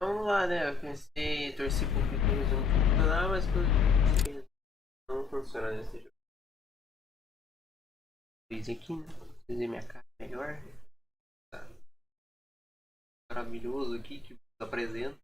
Vamos lá, né? Eu pensei, torci pro Vitória não funcionar, mas não funciona nesse jogo. Fiz aqui, né? Fiz minha cara melhor. Tá. Maravilhoso aqui que apresenta.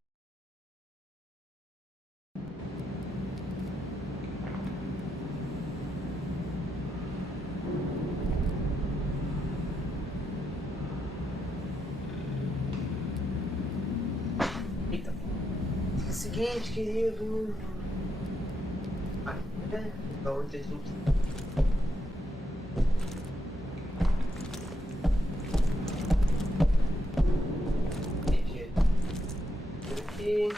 Eita. É o seguinte, querido. Da onde a gente. Aqui.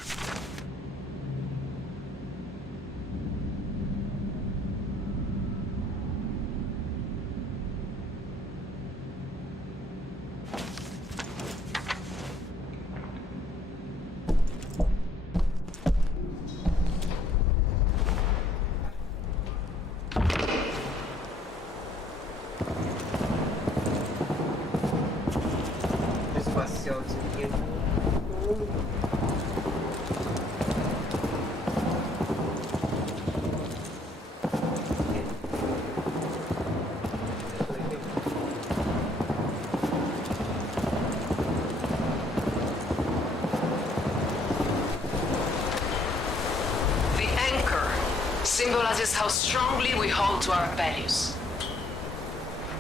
Espacial disso aqui. The anchor symbolizes how strongly we hold to our values.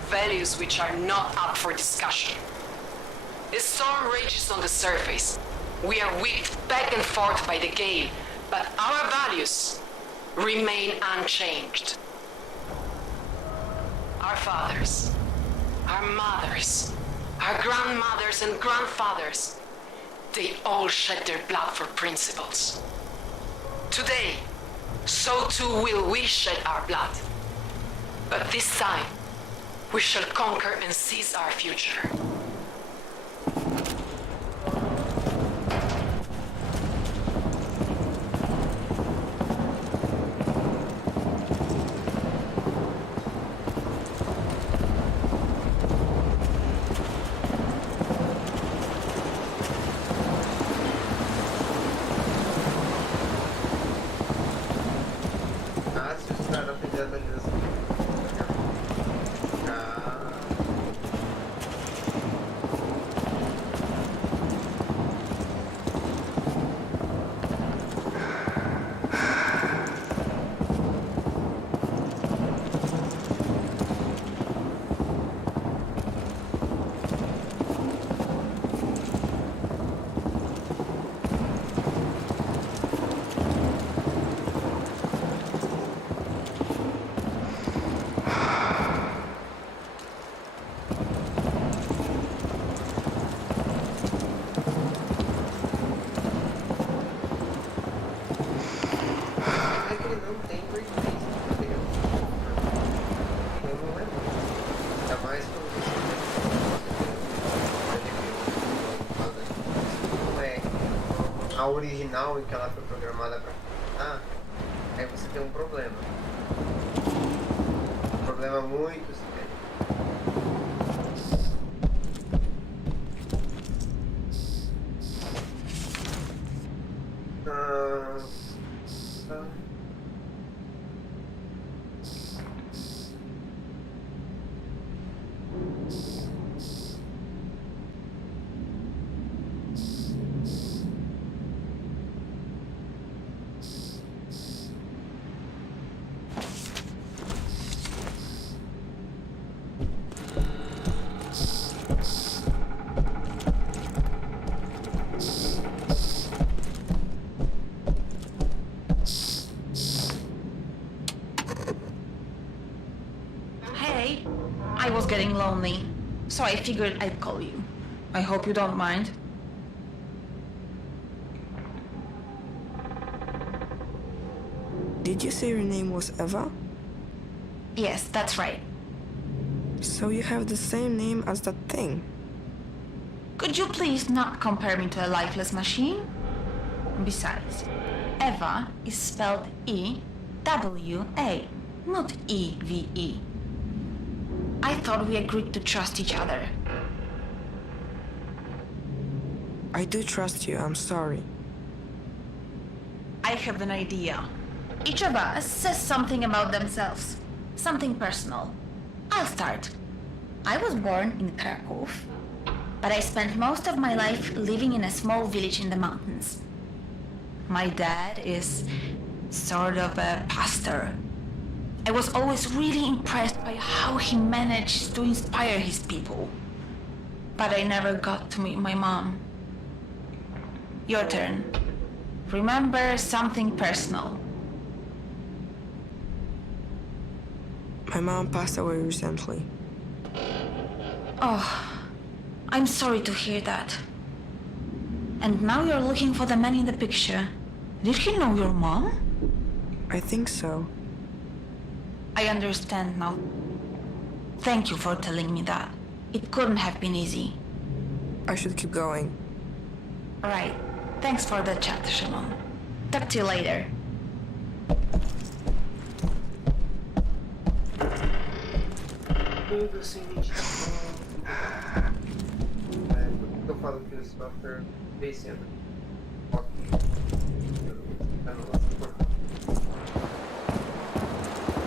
Values which are not up for discussion. The storm rages on the surface. We are whipped back and forth by the gale, but our values remain unchanged. Our fathers, our mothers, our grandmothers and grandfathers, they all shed their blood for principles. Today, so too will we shed our blood. But this time, we shall conquer and seize our future. Se os caras fizerem atualização. A original em que ela foi programada para funcionar, aí você tem um problema. Um problema muito sério. Hey, I was getting lonely, so I figured I'd call you. I hope you don't mind. Did you say your name was Eva? Yes, that's right. So you have the same name as that thing? Could you please not compare me to a lifeless machine? Besides, Eva is spelled E-W-A, not E-V-E. I thought we agreed to trust each other. I do trust you, I'm sorry. I have an idea. Each of us says something about themselves. Something personal. I'll start. I was born in Krakow, but I spent most of my life living in a small village in the mountains. My dad is sort of a pastor. I was always really impressed by how he managed to inspire his people. But I never got to meet my mom. Your turn. Remember something personal. My mom passed away recently. Oh, I'm sorry to hear that. And now you're looking for the man in the picture. Did he know your mom? I think so. I understand now. Thank you for telling me that. It couldn't have been easy. I should keep going. Right. Thanks for the chat, Shimon. Talk to you later. Tudo assim, gente. Por que eu falo que o software vem sendo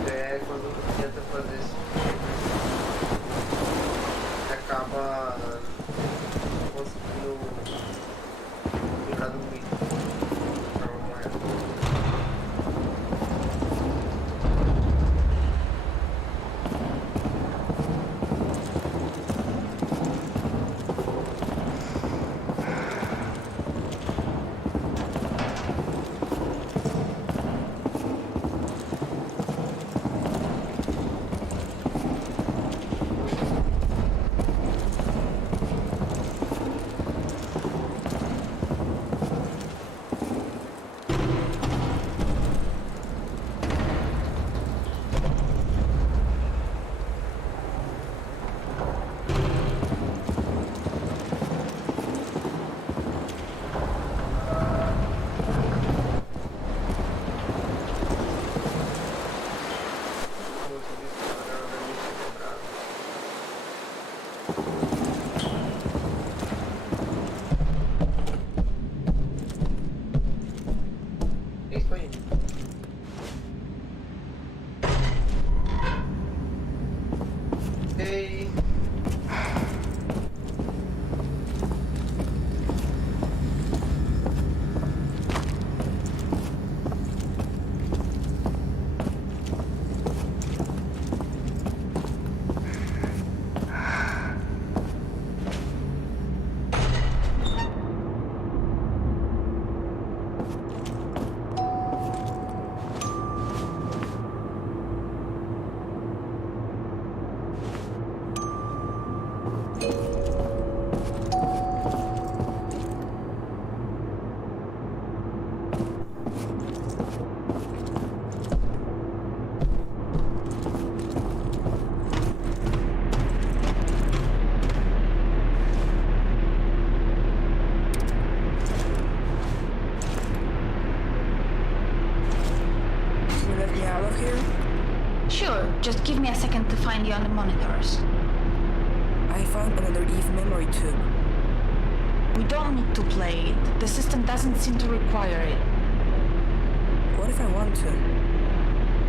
é quando você tenta fazer isso, acaba conseguindo ficar no meio. É isso aí. Ei. Can you let me out of here? Sure, just give me a second to find you on the monitors. I found another EVE memory tube. We don't need to play it. The system doesn't seem to require it. What if I want to?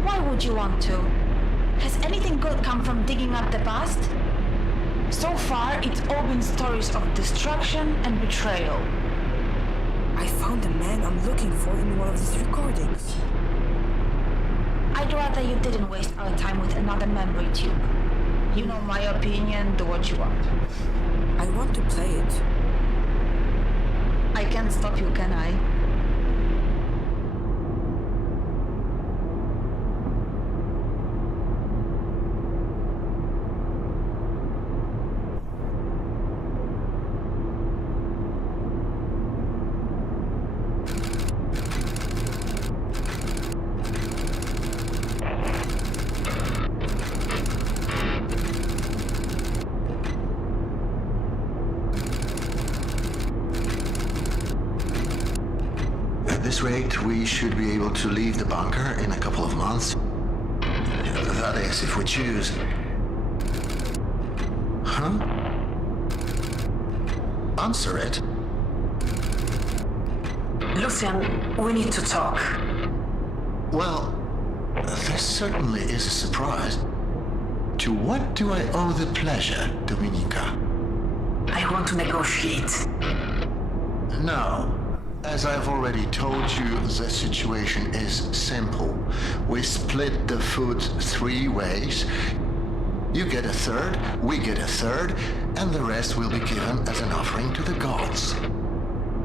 Why would you want to? Has anything good come from digging up the past? So far, it's all been stories of destruction and betrayal. I found the man I'm looking for in one of these recordings. I'd rather you didn't waste our time with another memory tube. You know my opinion, do what you want. I want to play it. I can't stop you, can I? At this rate, we should be able to leave the bunker in a couple of months. That is, if we choose. Huh? Answer it. Lucian, we need to talk. Well, this certainly is a surprise. To what do I owe the pleasure, Dominica? I want to negotiate. No. As I've already told you, the situation is simple. We split the food 3 ways. You get a third, we get a third, and the rest will be given as an offering to the gods.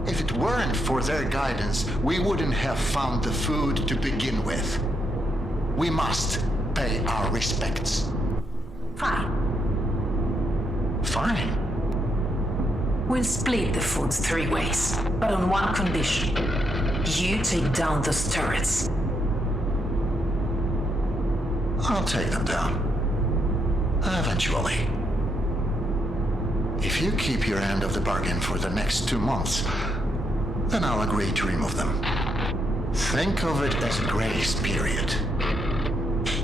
If it weren't for their guidance, we wouldn't have found the food to begin with. We must pay our respects. Fine. Fine. We'll split the food 3 ways, but on one condition. You take down those turrets. I'll take them down. Eventually. If you keep your end of the bargain for the next 2 months, then I'll agree to remove them. Think of it as a grace period.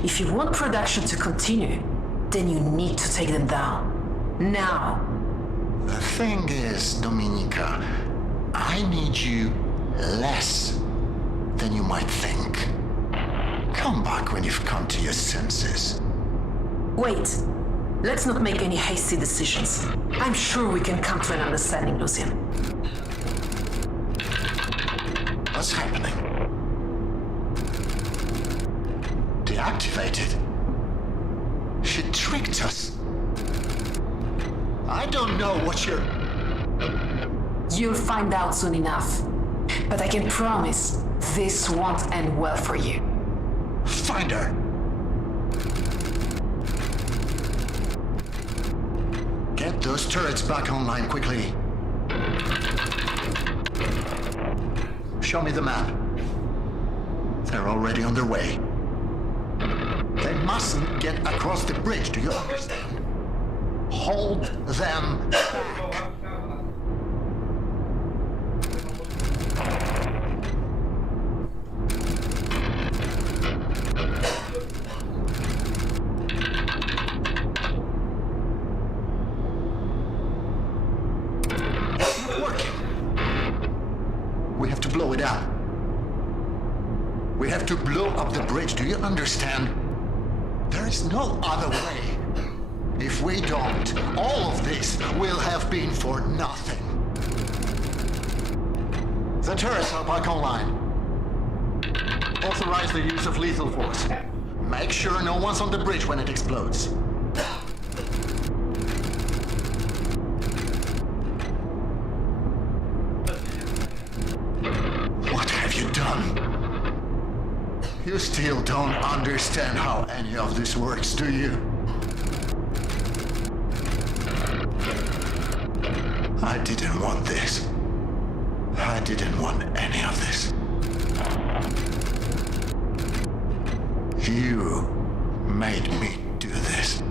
If you want production to continue, then you need to take them down. Now. The thing is, Dominica, I need you less than you might think. Come back when you've come to your senses. Wait. Let's not make any hasty decisions. I'm sure we can come to an understanding, Lucian. What's happening? Deactivated? She tricked us. I don't know what you're... You'll find out soon enough. But I can promise this won't end well for you. Find her! Get those turrets back online quickly. Show me the map. They're already on their way. They mustn't get across the bridge, do you understand? Hold them back. It's not working. We have to blow it up. We have to blow up the bridge, do you understand? There is no other way. If we don't, all of this will have been for nothing. The turrets are back online. Authorize the use of lethal force. Make sure no one's on the bridge when it explodes. What have you done? You still don't understand how any of this works, do you? I didn't want this. I didn't want any of this. You made me do this.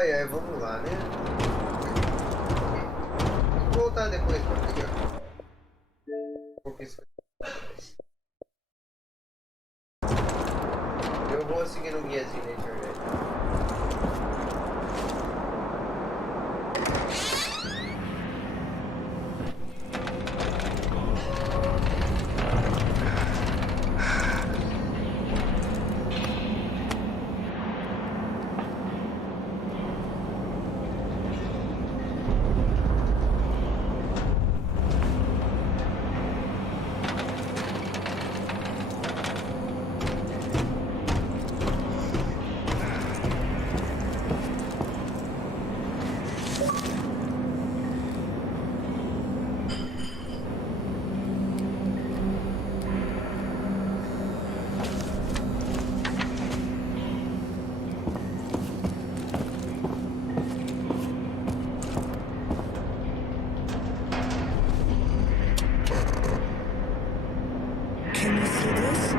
Ai, ai, vamos lá, né? Vou voltar depois pra pegar. Porque isso eu vou seguir no guiazinho na internet. Can you see this?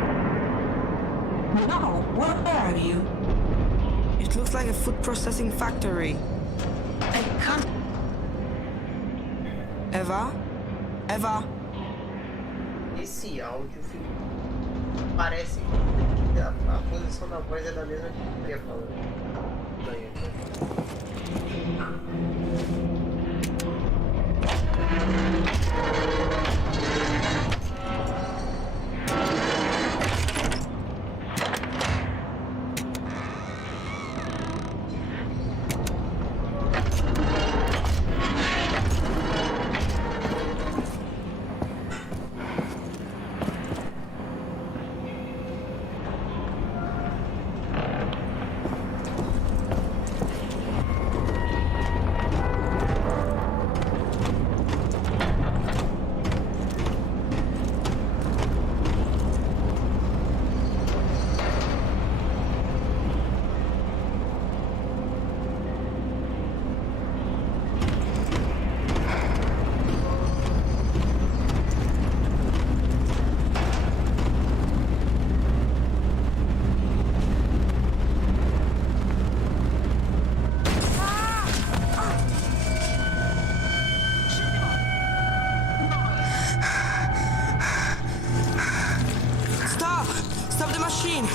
No, where are you? It looks like a food processing factory. I can't. Eva? Eva? Esse áudio parece a posição da voz é da mesma que eu ia falando. Stop! Stop the machine!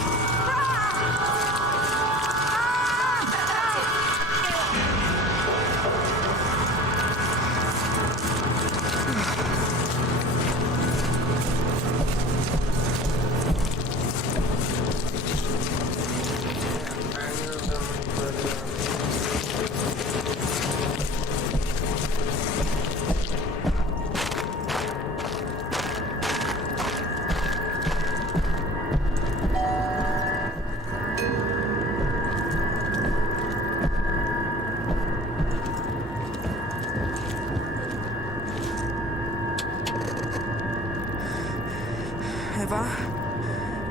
Eva?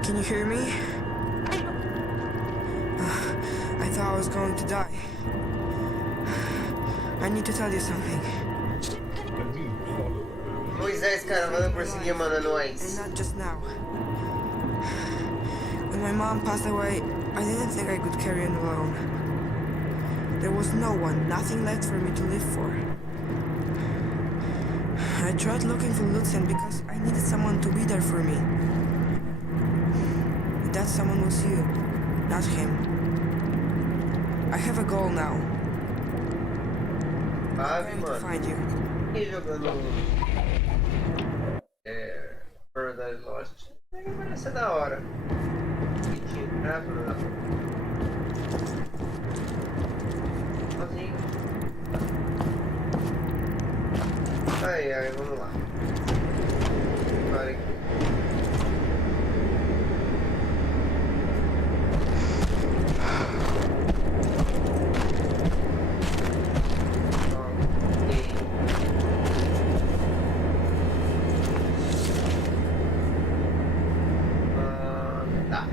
Can you hear me? I thought I was going to die. I need to tell you something. Moisés, cara, valeu por seguir, mano, é And nóis. not just now. When my mom passed away, I didn't think I could carry on alone. There was no one, nothing left for me to live for. I tried looking for Lucian because I needed someone to be there for me. But that someone was you, not him. I have a goal now. Ave, I'm going to mano. find you. E jogando Paradise Lost. Vai ser da hora. Mentira, sozinho. Ai, ai, vamos lá. Para aqui. Tá.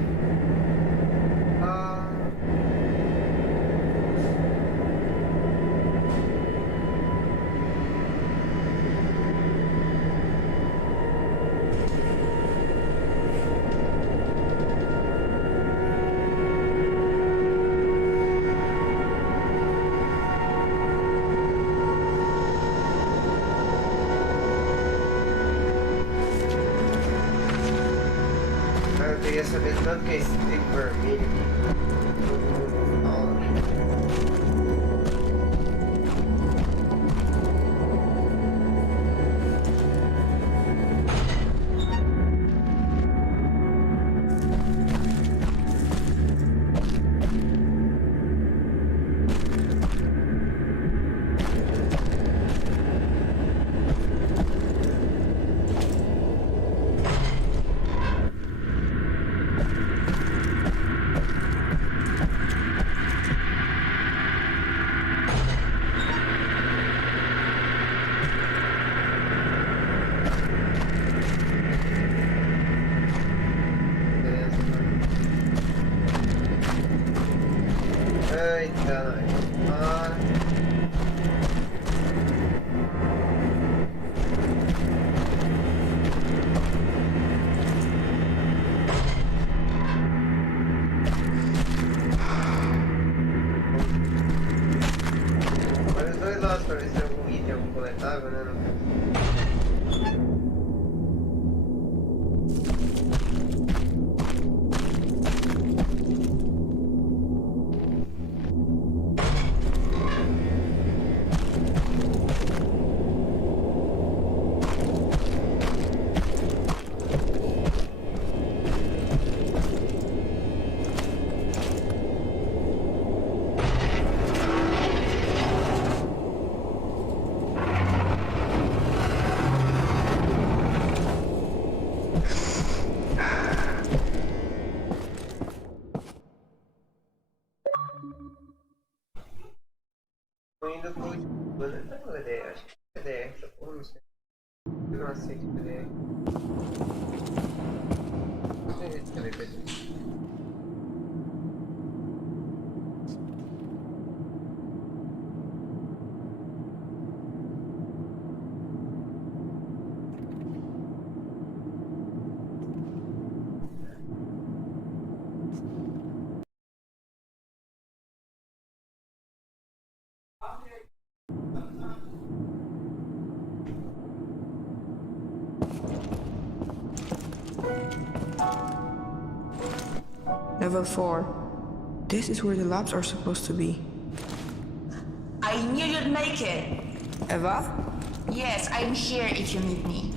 queria saber tanto que é esse trigo vermelho Eita, ah. Olha os dois lados pra ver se tem algum item, algum coletável, né? Tô indo pro último, né? Não é ideia, acho que é ideia, essa porra, não sei. Eu não aceito ideia. Não tem jeito de saber coisa. Level 4. This is where the labs are supposed to be. I knew you'd make it. Eva? Yes, I'm here if you need me.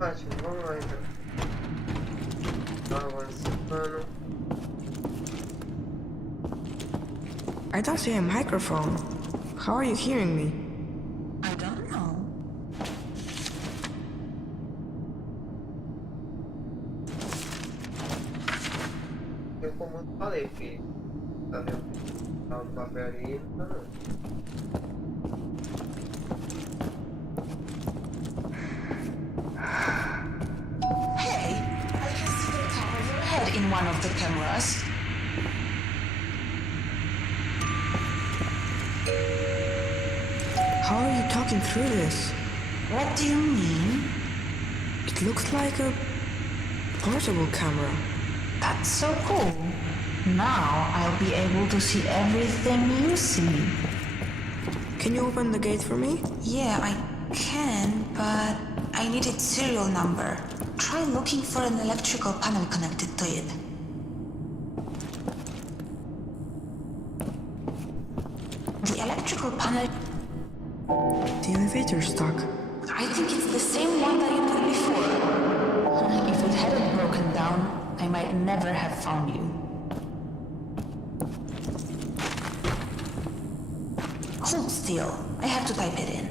Ótimo, vamos lá então. Tá avançando. I don't see a microphone. How are you hearing me? I don't know. Eu como eu falei, filho. Tá vendo? Tá no papel ali, não tá não. Hey, I can see the top of your head in one of the cameras. How are you talking through this? What do you mean? It looks like a portable camera. That's so cool. Now I'll be able to see everything you see. Can you open the gate for me? Yeah, I can, but I need its serial number. Try looking for an electrical panel connected to it. The electrical panel... The elevator's stuck. I think it's the same one that you put before. If it hadn't broken down, I might never have found you. Hold still. I have to type it in.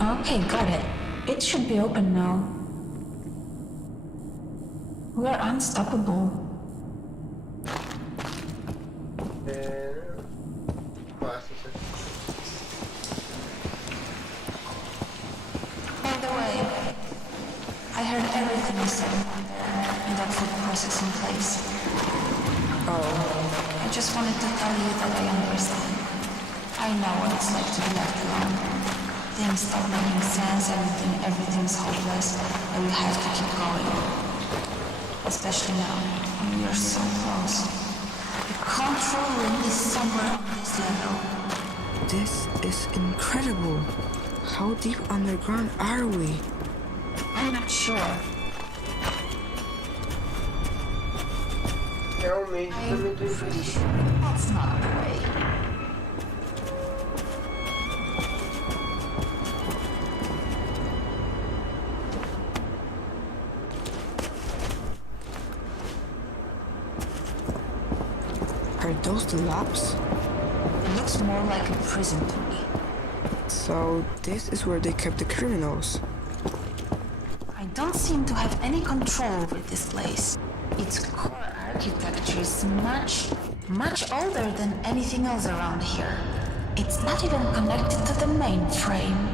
Okay, got it. It should be open now. We're unstoppable. Fácil isso aqui. By the way, I heard everything you said in that food processing place. I just wanted to tell you that I understand. I know what it's like to be left alone. Things stop making sense, everything's hopeless, and we have to keep going. Especially now, when we are so close. The control room is somewhere on this level. This is incredible. How deep underground are we? I'm not sure. Realmente também tô I'm pretty sure that's not the way. Are those the labs? It looks more like a prison to me. So this is where they kept the criminals. I don't seem to have any control over this place. Its core architecture is much older than anything else around here. It's not even connected to the mainframe.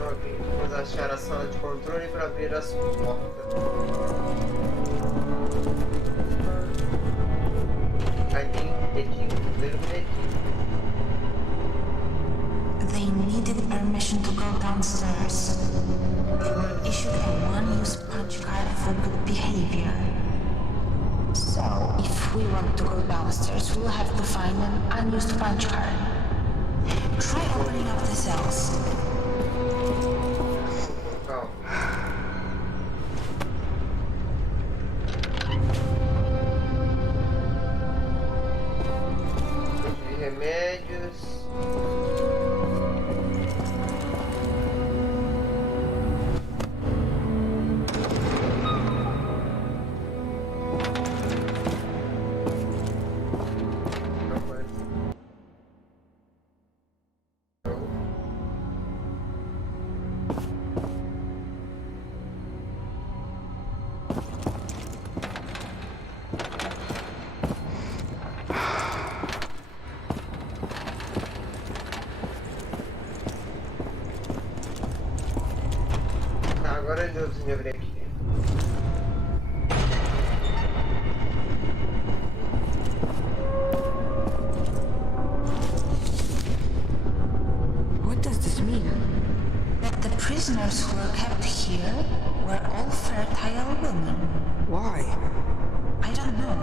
Ok, vamos achar a sala de controle para abrir as portas. Cadinho, dedinho, primeiro dedinho. They needed permission to go downstairs. They were issued a one-use punch card for good behavior. So, if we want to go downstairs, we'll have to find an unused punch card. Try opening up the cells. Calma. De remédios. Tá, agora deu de abrir aqui. What does this mean? That the prisoners who were kept here were all fertile women. Why? I don't know.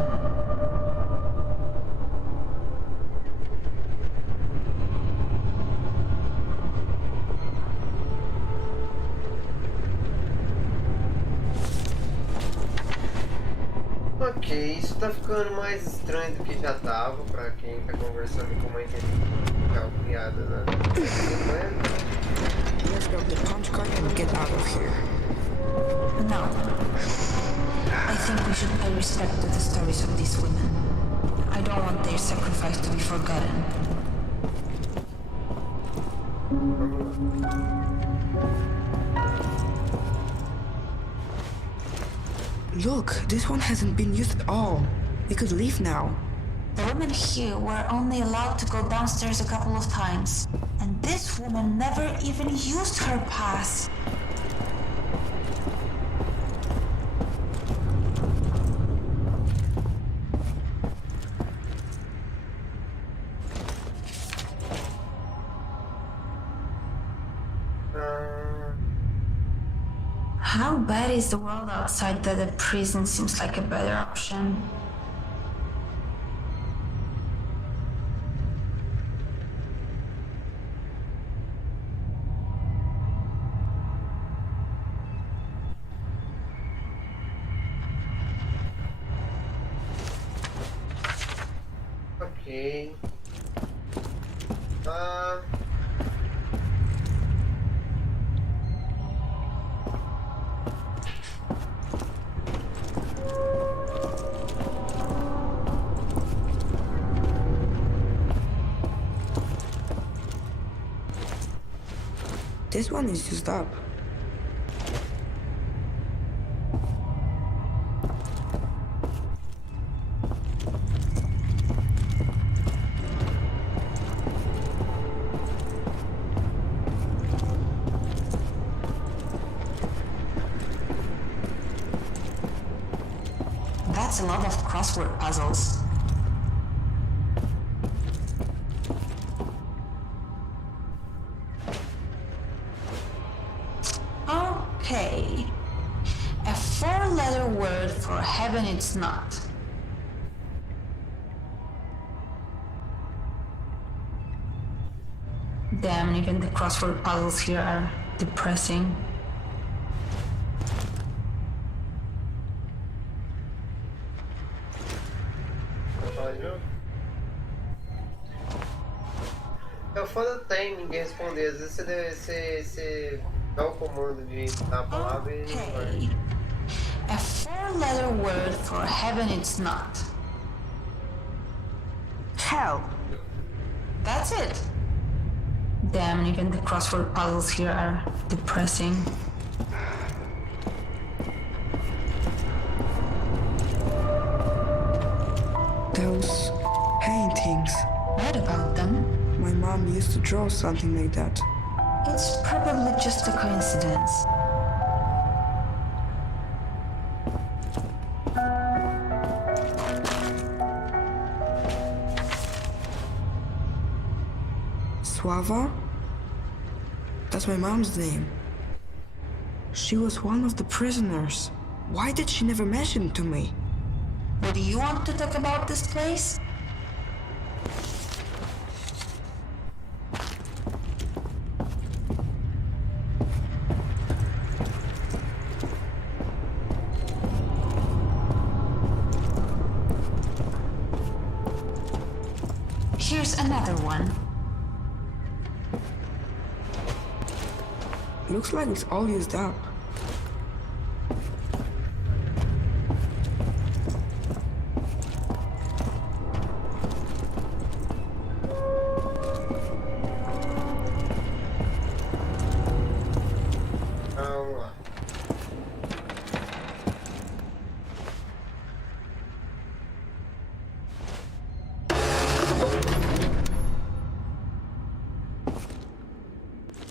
Ok, isso tá ficando mais estranho do que já tava pra quem tá conversando com uma inteligência criada na Let's grab the punch card and get out of here. No. I think we should pay respect to the stories of these women. I don't want their sacrifice to be forgotten. Look, this one hasn't been used at all. We could leave now. The women here were only allowed to go downstairs a couple of times. And this woman never even used her pass. How bad is the world outside that a prison seems like a better option? Ok. This one is used up. That's a lot of crossword puzzles. Okay. A four-letter word for heaven it's not. Damn, even the crossword puzzles here are depressing. Fala de novo. É o foda tem ninguém responder. Às vezes você dá o comando de dar a palavra e não vai. Okay. A four-letter word for heaven it's not. Hell! That's it. Damn, even the crossword puzzles here are depressing. Those paintings. What about them? My mom used to draw something like that. It's probably just a coincidence. Suava? That's my mom's name. She was one of the prisoners. Why did she never mention it to me? What do you want to talk about this place? Here's another one. Looks like it's all used up. Vamos lá.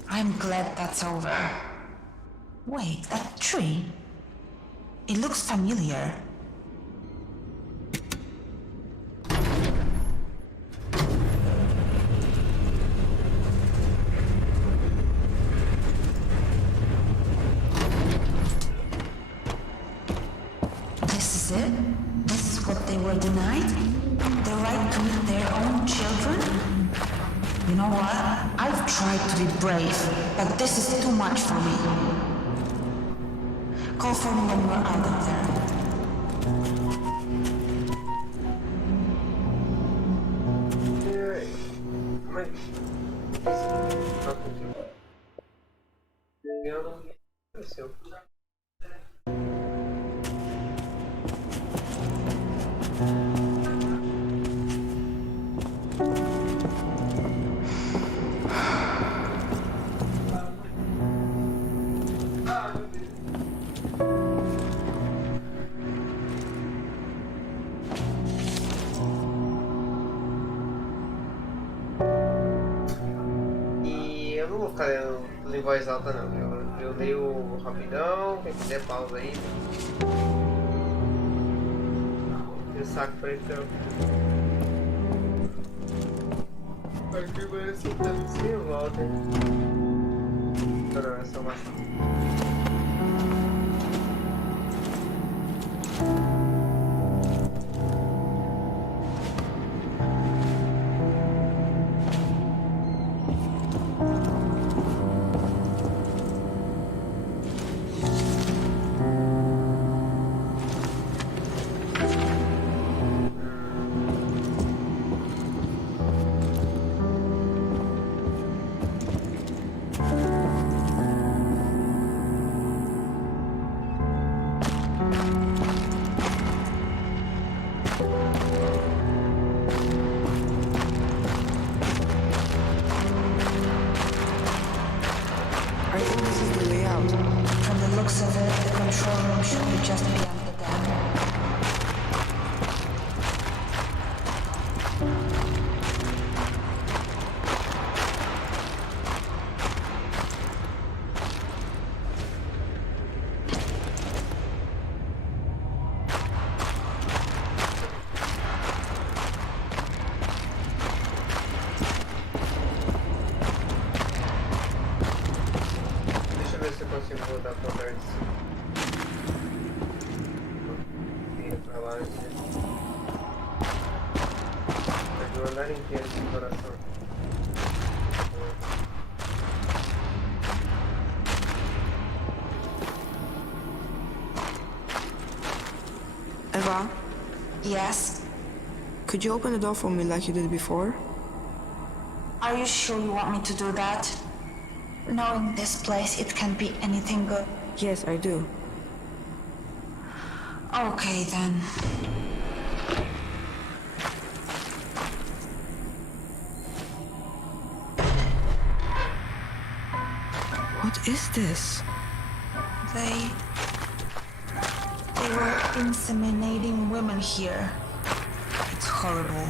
I'm glad that's over. Wait, that tree? It looks familiar. This is it? This is what they were denied? The right to eat their own children? You know what? I've tried to be brave, but this is too much for me. Call for me when we're out of there. Mas. Eu não aconteceu. E eu não vou ficar lendo em voz alta não. Eu leio rapidão, quem quiser pausa aí. E o saco foi então. Aqui vai ser um sem volta. Não, é só uma. I think this is the way out. From the looks of it, the control room should be just beyond the dam. Deixa eu ver se eu consigo voltar pra andar de cima. Ir pra lá antes de... Mas o andar inteiro de exploração. Eva, Yes? could you open the door for me like you did before? Are you sure you want me to do that? Knowing this place, it can't be anything good. Yes, I do. Okay, then. What is this? They were inseminating women here. It's horrible.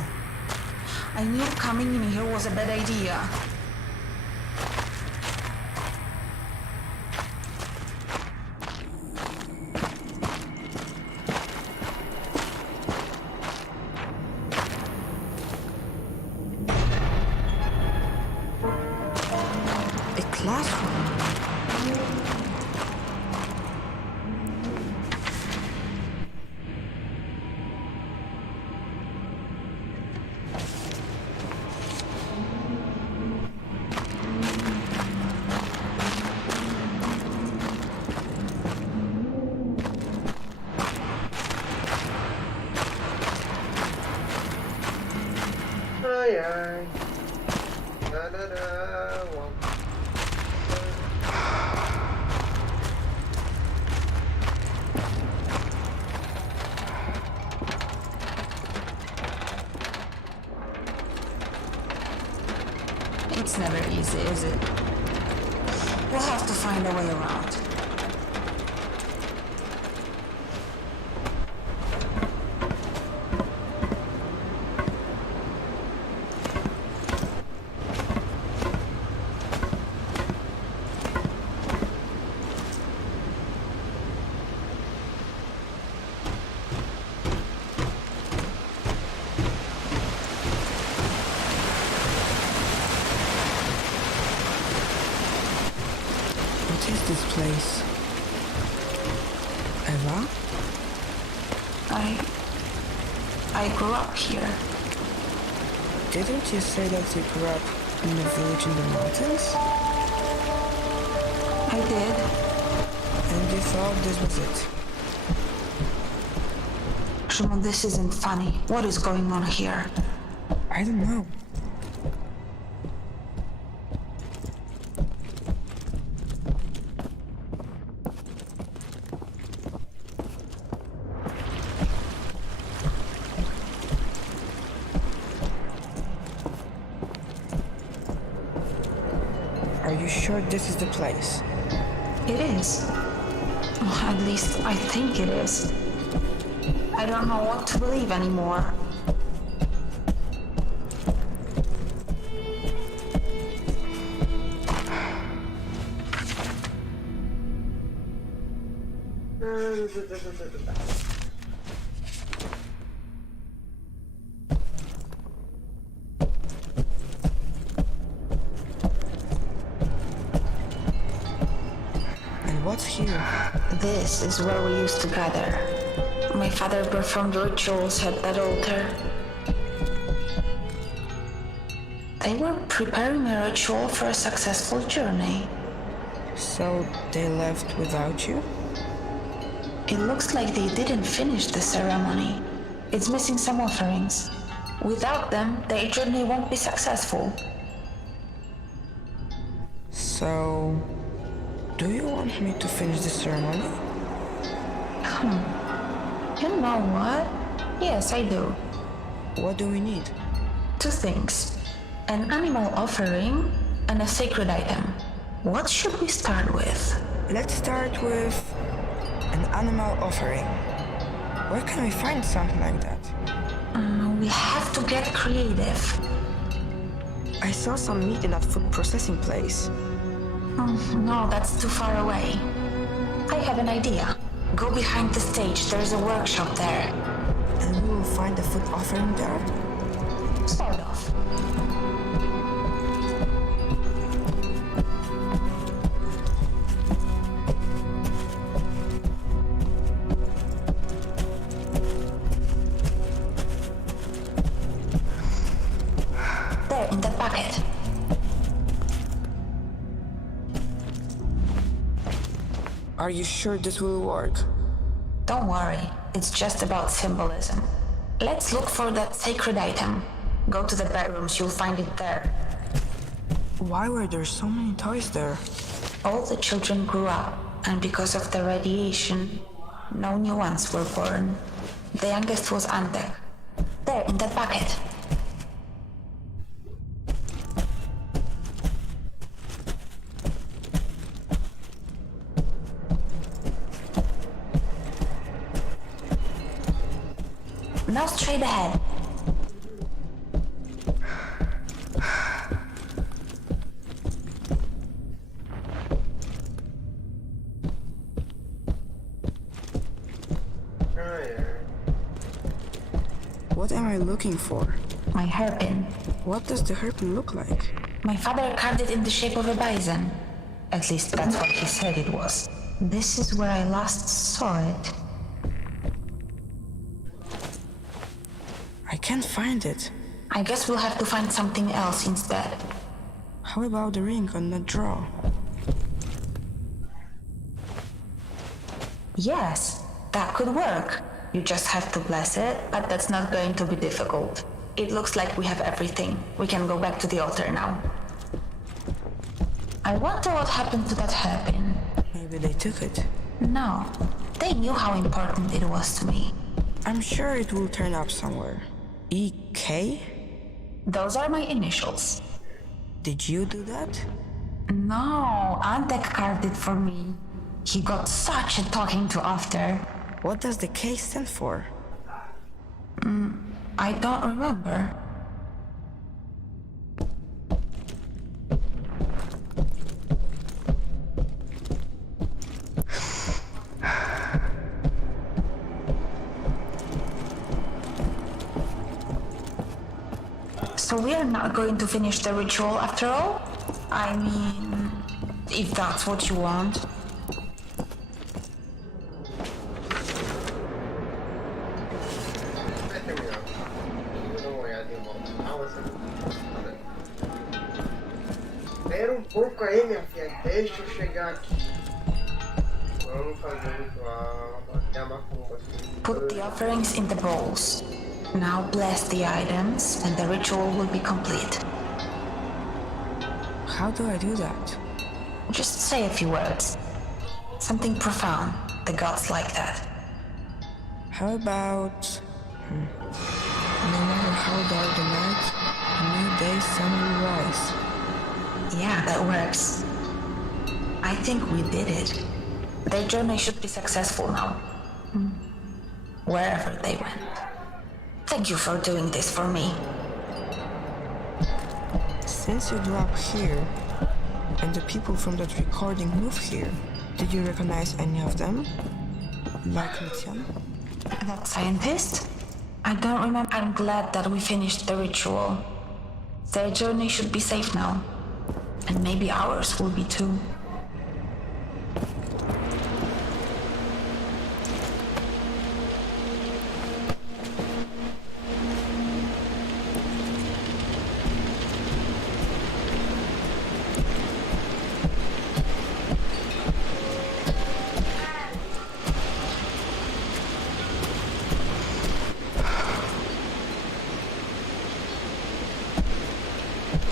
I knew coming in here was a bad idea. A classroom? Ai, ai. Tarará, uau. It's never easy, is it? We'll have to find a way around. What is this place? Eva? I grew up here. Didn't you say that you grew up in a village in the mountains? I did. And you thought this was it? Shimon, this isn't funny. What is going on here? I don't know. Are you sure this is the place? It is. At least I think it is. I don't know what to believe anymore. And what's here? This is where we used to gather. My father performed rituals at that altar. They were preparing a ritual for a successful journey. So they left without you? It looks like they didn't finish the ceremony. It's missing some offerings. Without them, their journey won't be successful. So, do you want me to finish the ceremony? You know what? Yes, I do. What do we need? Two things. An animal offering and a sacred item. What should we start with? Let's start with an animal offering. Where can we find something like that? We have to get creative. I saw some meat in that food processing place. No, that's too far away. I have an idea. Go behind the stage, there's a workshop there. And we will find the food offering there? Sort of. Are you sure this will work? Don't worry, it's just about symbolism. Let's look for that sacred item. Go to the bedrooms, you'll find it there. Why were there so many toys there? All the children grew up, and because of the radiation, no new ones were born. The youngest was Antek. There, in that bucket. Now straight ahead. What am I looking for? My hairpin. What does the hairpin look like? My father carved it in the shape of a bison. At least that's what he said it was. This is where I last saw it. I can't find it. I guess we'll have to find something else instead. How about the ring on the draw? Yes, that could work. You just have to bless it, but that's not going to be difficult. It looks like we have everything. We can go back to the altar now. I wonder what happened to that hairpin. Maybe they took it. No, they knew how important it was to me. I'm sure it will turn up somewhere. EK? Those are my initials. Did you do that? No, Antek carved it for me. He got such a talking to after. What does the K stand for? I don't remember. So we are not going to finish the ritual after all? I mean, if that's what you want. Vai terminar. Vou dar uma olhada em volta. Espera um pouco aí, minha filha. Deixa eu chegar aqui. Vamos fazer o ritual. Até a macumba aqui. Put the offerings in the bowls. Now bless the items and the ritual will be complete. How do I do that? Just say a few words. Something profound. The gods like that. How about... No matter how dark the night, a new day sun will rise. Yeah, that works. I think we did it. Their journey should be successful now. Wherever they went. Thank you for doing this for me. Since you grew up here, and the people from that recording moved here, did you recognize any of them? Like Mityan? That scientist? I don't remember. I'm glad that we finished the ritual. Their journey should be safe now. And maybe ours will be too.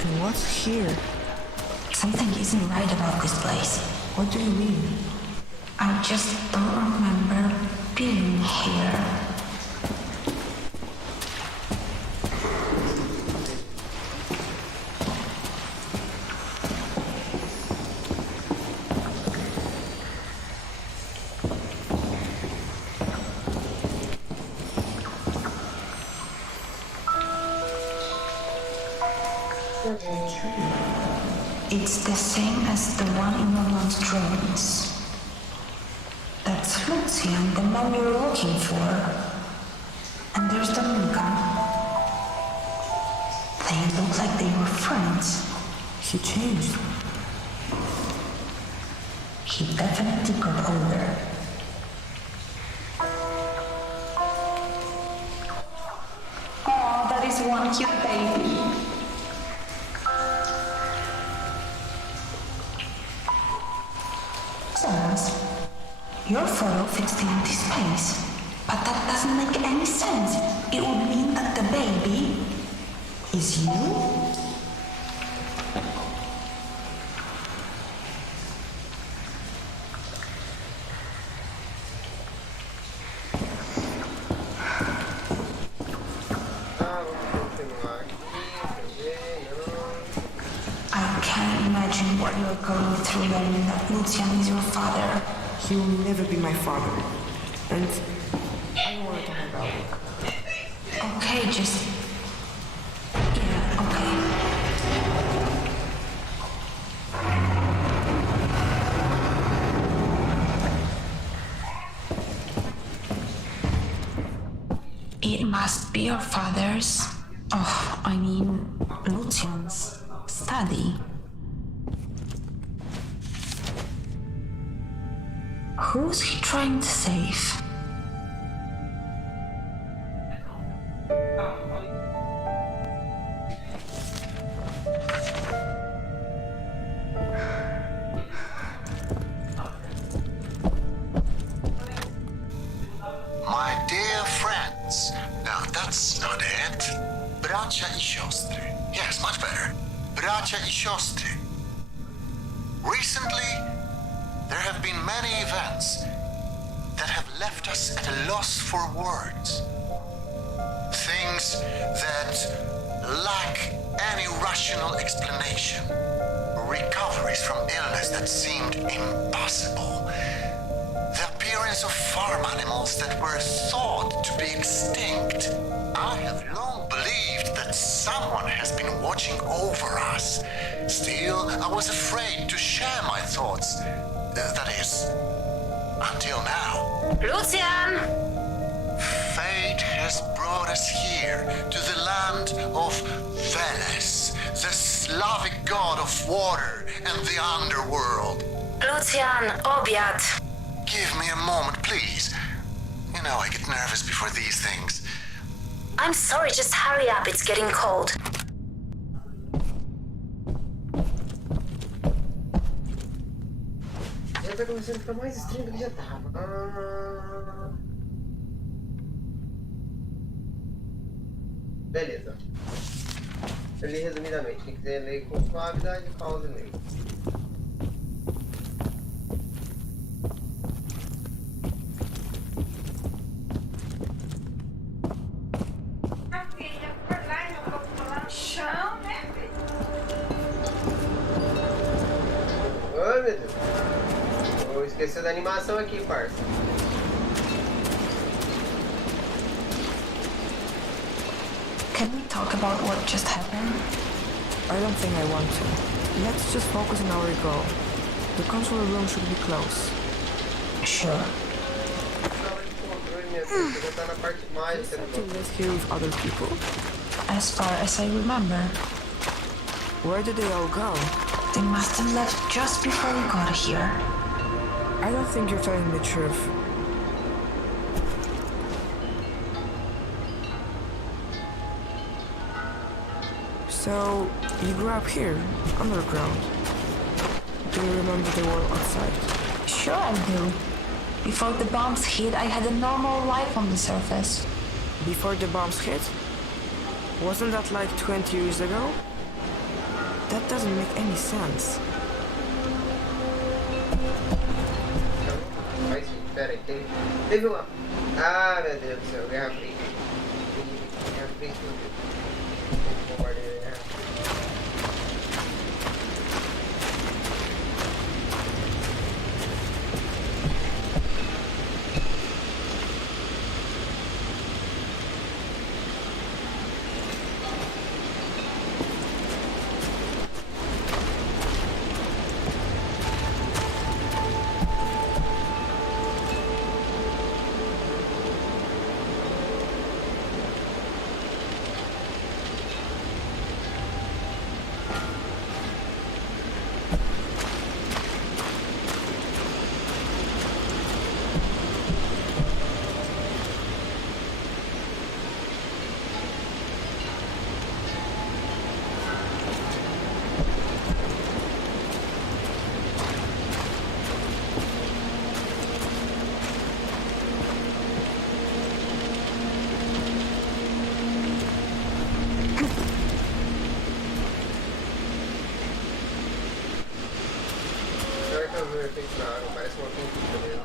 And what's here? Something isn't right about this place. What do you mean? I just don't remember being here. It's the same as the one in your mom's dreams. That's Lucian, the man you're looking for. And there's Dominica. They look like they were friends. He changed. He definitely got older. Oh, that is one cute baby. Zaraz. Your photo fits the empty space. But that doesn't make any sense. It would mean that the baby is you? Vamos continuar aqui. I can't imagine what you're going through learning that Lucian is your father. He will never be my father. And I don't want to talk about it. Okay, just... Yeah, okay. It must be your father's... Oh, I mean, Lucian's study. Who's he trying to save? My dear friends, now that's not it. Bracia I siostry. Yes, much better. Bracia I siostry. Recently, there have been many events that have left us at a loss for words. Things that lack any rational explanation. Recoveries from illness that seemed impossible. The appearance of farm animals that were thought to be extinct. I have long believed that someone has been watching over us. Still, I was afraid to share my thoughts. That is, until now. Lucian! Fate has brought us here to the land of Veles, the Slavic god of water and the underworld. Lucian, obiad. Give me a moment, please. You know, I get nervous before these things. I'm sorry, just hurry up, it's getting cold. Já tá começando a ficar mais estranho do que já tava. Beleza. Eu li resumidamente. Quem quiser ler com suavidade, pausa e leia. Ai, meu Deus. Vou esquecer da animação aqui, parça. Can we talk about what just happened? I don't think I want to. Let's just focus on our goal. The console room should be close. Sure. Sala de controle, minha filha. Você já tá na parte mágica do To jogo. rest here with other people. As far as I remember, Where did they all go? they must have left just before we got here. I don't think you're telling the truth. So, you grew up here, underground. Do you remember the world outside? Sure I do. Before the bombs hit, I had a normal life on the surface. Before the bombs hit? Wasn't that like 20 years ago? That doesn't make any sense. Mas, pera aí, teve uma... Ah, meu Deus do céu, Guerra Fria. Guerra Fria explodiu. Bombardeio, Guerra Fria. azul efeito na água, parece uma pintura mesmo.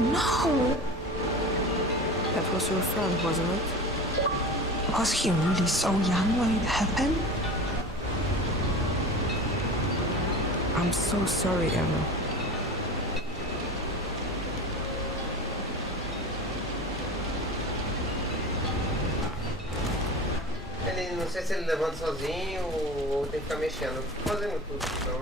No! That was your friend, wasn't it? Was he really so young when it happened? I'm so sorry, Emma. Ele, não sei se ele levanta sozinho ou tem que ficar mexendo. Eu fico fazendo tudo, então...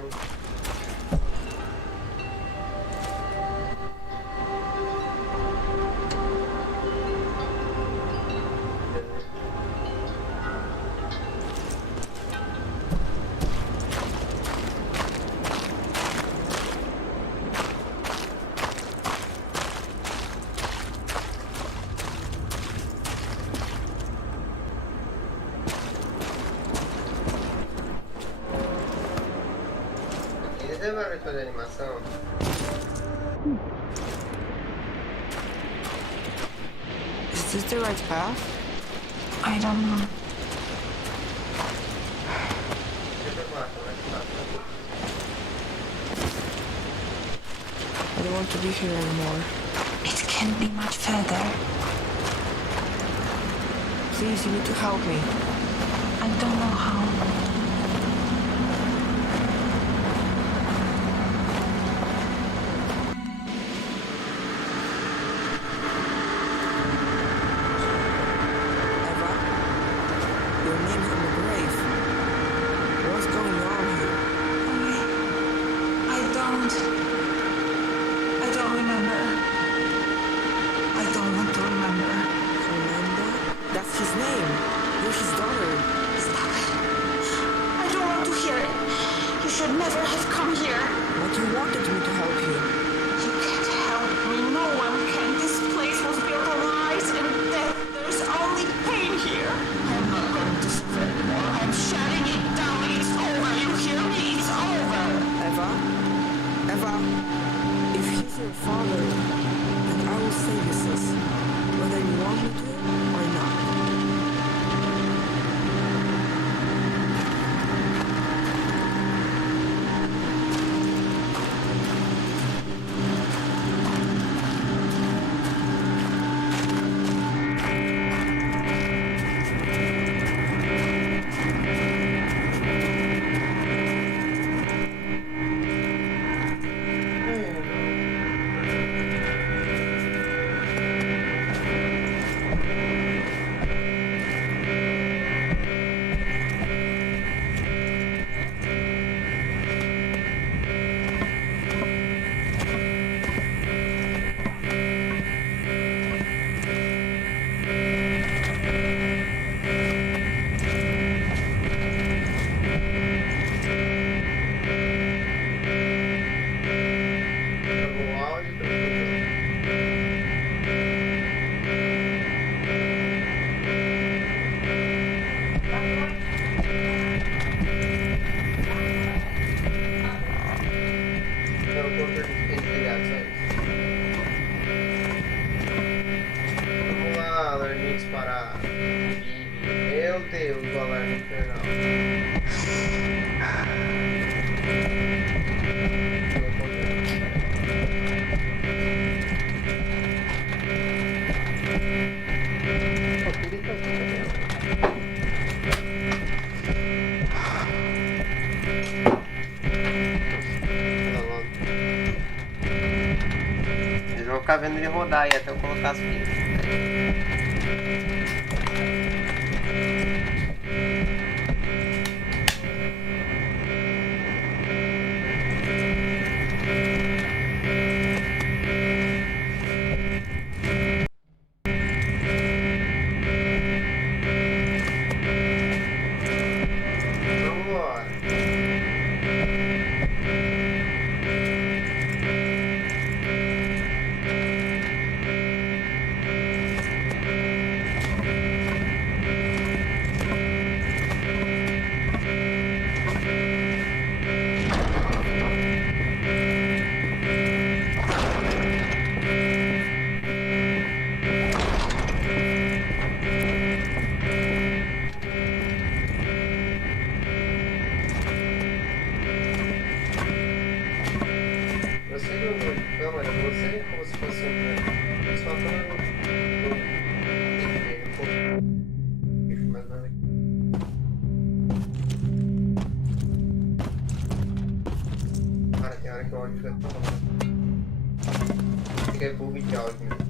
Eles levaram toda a animação. Is this the right path? I don't know. Sempre mata, mas mata. I don't want to be here anymore. It can't be much further. Please, you need to help me. I don't know how. Eva? Your name's on the grave. What's going on here? I don't remember. I don't want to remember. Fernando? That's his name. You're his daughter. Stop it. I don't want to hear it. You should never have come here. But you wanted me to help you. You can't help me. No one can. This place was built on lies and death. There's only pain here. I'm not going to suffer anymore. I'm shutting it down. It's over. You hear me? It's over. Eva? Eva? If he's your father, then I will say this is, whether you want me to or not. O áudio pra Não, o controle fica desligado, só isso. Vamos lá, alarme disparar. Meu Deus, o alarme infernal. Meu controle. Pô, que ele tá aqui, Eles vão ficar vendo ele rodar aí até eu colocar as pilhas. Vambora. super. Só mais nada aqui. Cara, tem hora que o áudio fica tão bom. Fica bug de áudio.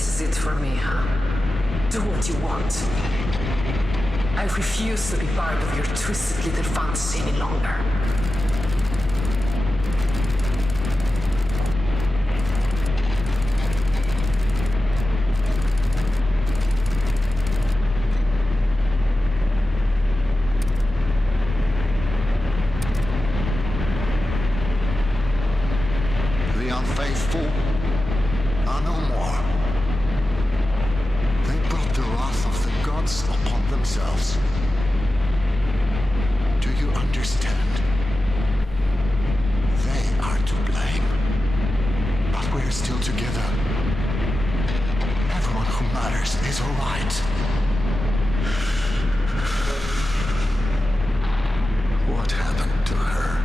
This is it for me, huh? Do what you want. I refuse to be part of your twisted little fantasy any longer. The unfaithful are no more. They brought the wrath of the gods upon themselves. Do you understand? They are to blame. But we're still together. Everyone who matters is alright. What happened to her?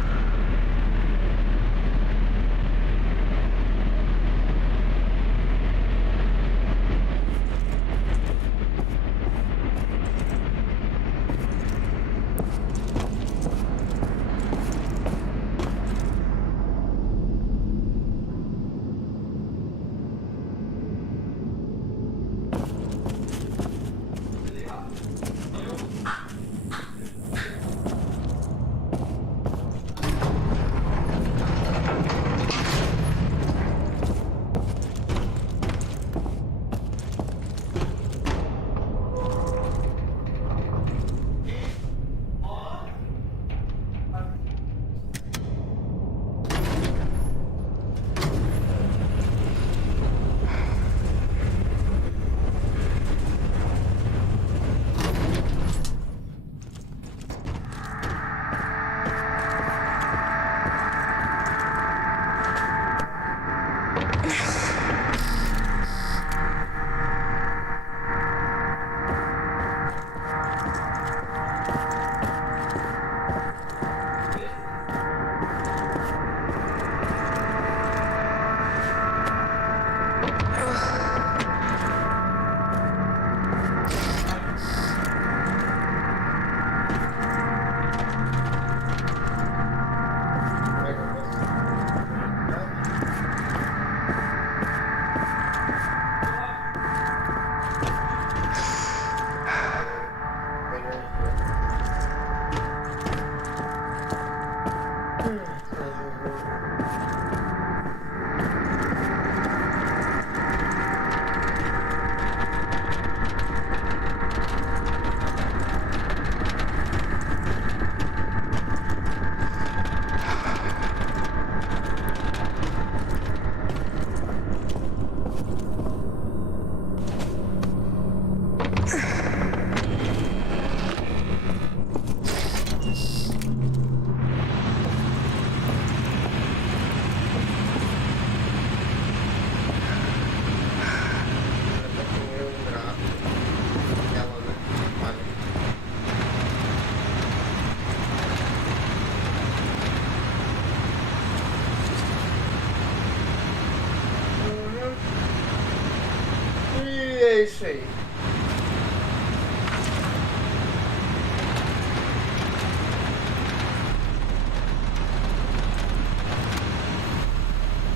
É isso aí.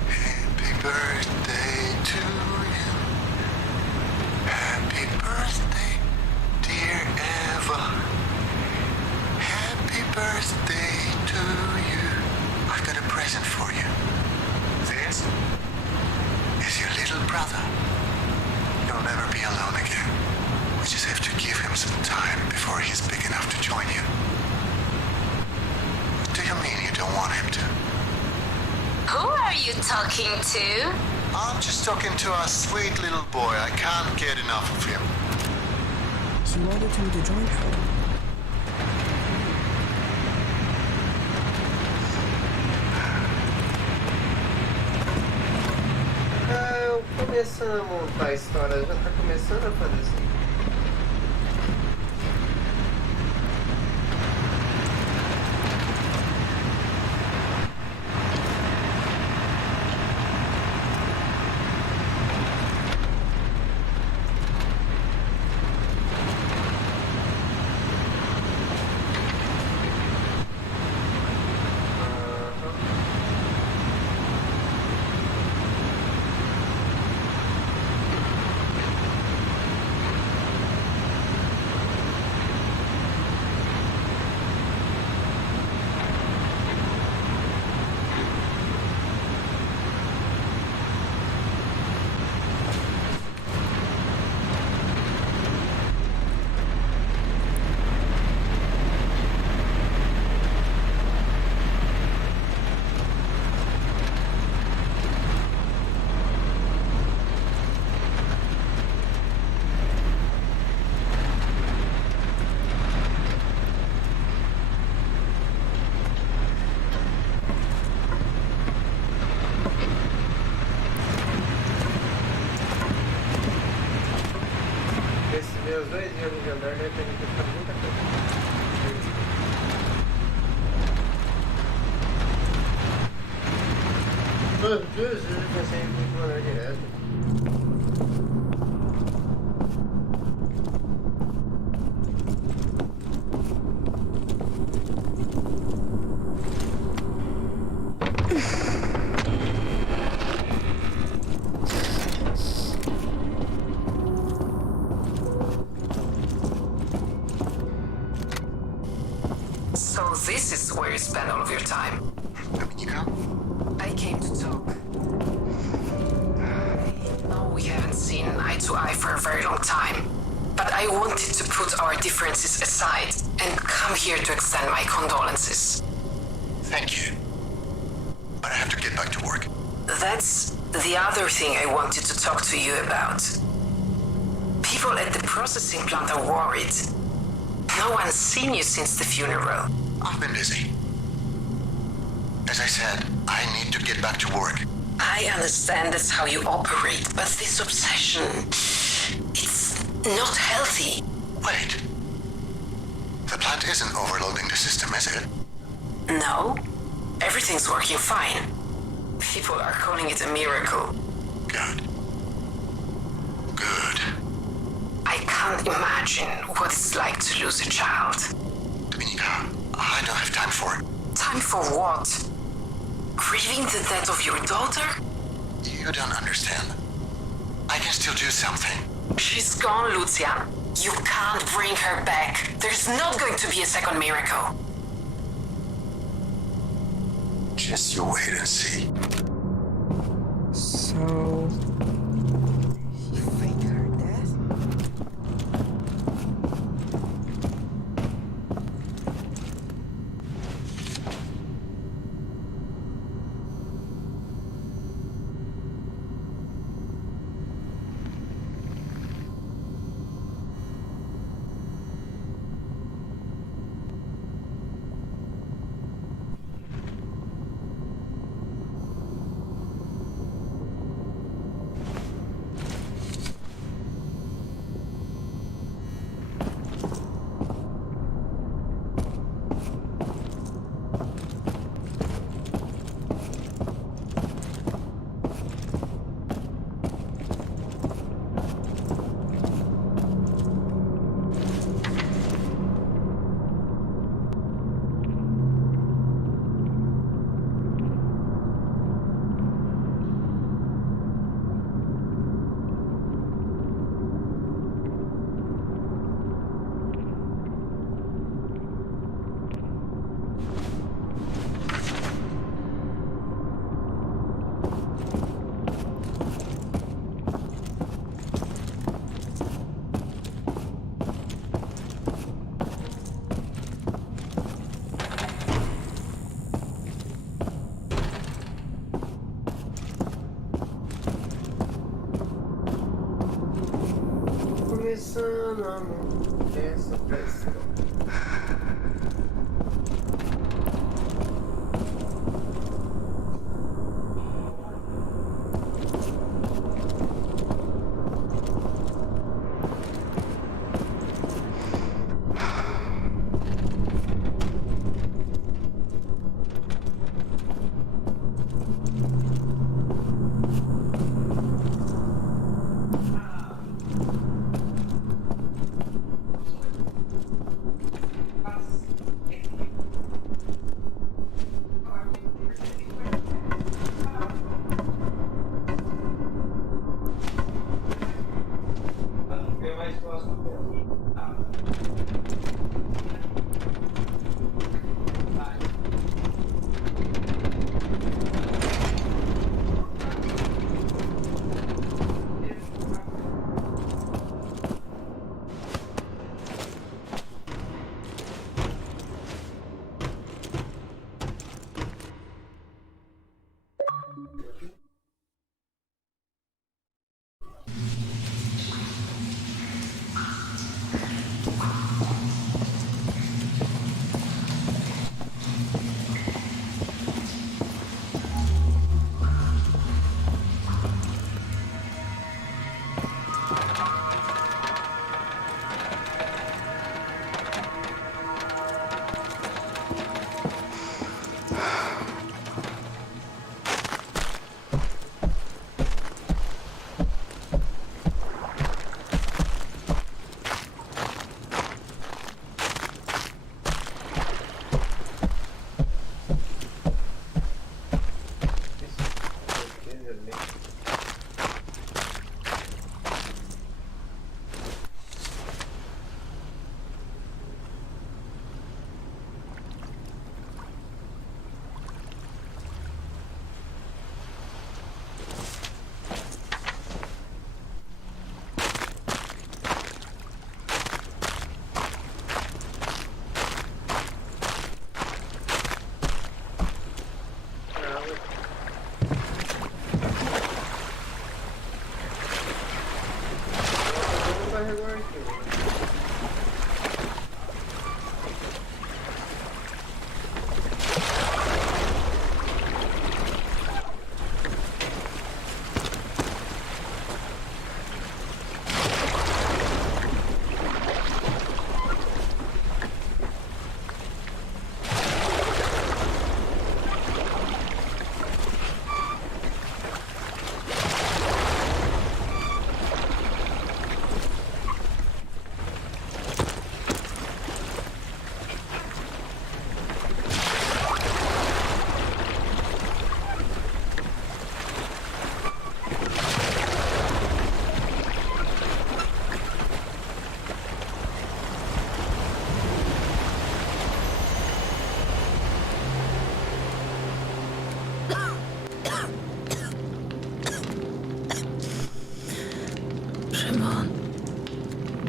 Happy birthday to you. Happy birthday, dear Eva. Happy birthday to you. I've got a present for you. This is your little brother. You'll never be alone again. We just have to give him some time before he's big enough to join you. What do you mean you don't want him to? Who are you talking to? I'm just talking to a sweet little boy. I can't get enough of him. He wanted him to join her. Eu começando a montar a história, já tá começando a fazer assim. os dois e o nível andar deve ter ficado muita coisa. Mano, 2 vezes eu pensei em andar direto. So this is where you spend all of your time. Dominika? I came to talk. I know we haven't seen eye to eye for a very long time, but I wanted to put our differences aside and come here to extend my condolences. Thank you. But I have to get back to work. That's the other thing I wanted to talk to you about. People at the processing plant are worried. No one's seen you since the funeral. I've been busy. As I said, I need to get back to work. I understand that's how you operate, but this obsession, it's not healthy. Wait. The plant isn't overloading the system, is it? No, everything's working fine. People are calling it a miracle. Good. Good. I can't imagine what it's like to lose a child. Dominika, I don't have time for it. Time for what? Grieving the death of your daughter? You don't understand. I can still do something. She's gone, Lucian. You can't bring her back. There's not going to be a second miracle. Just you wait and see. So... he faked her death? Começando a mão, essa pressão.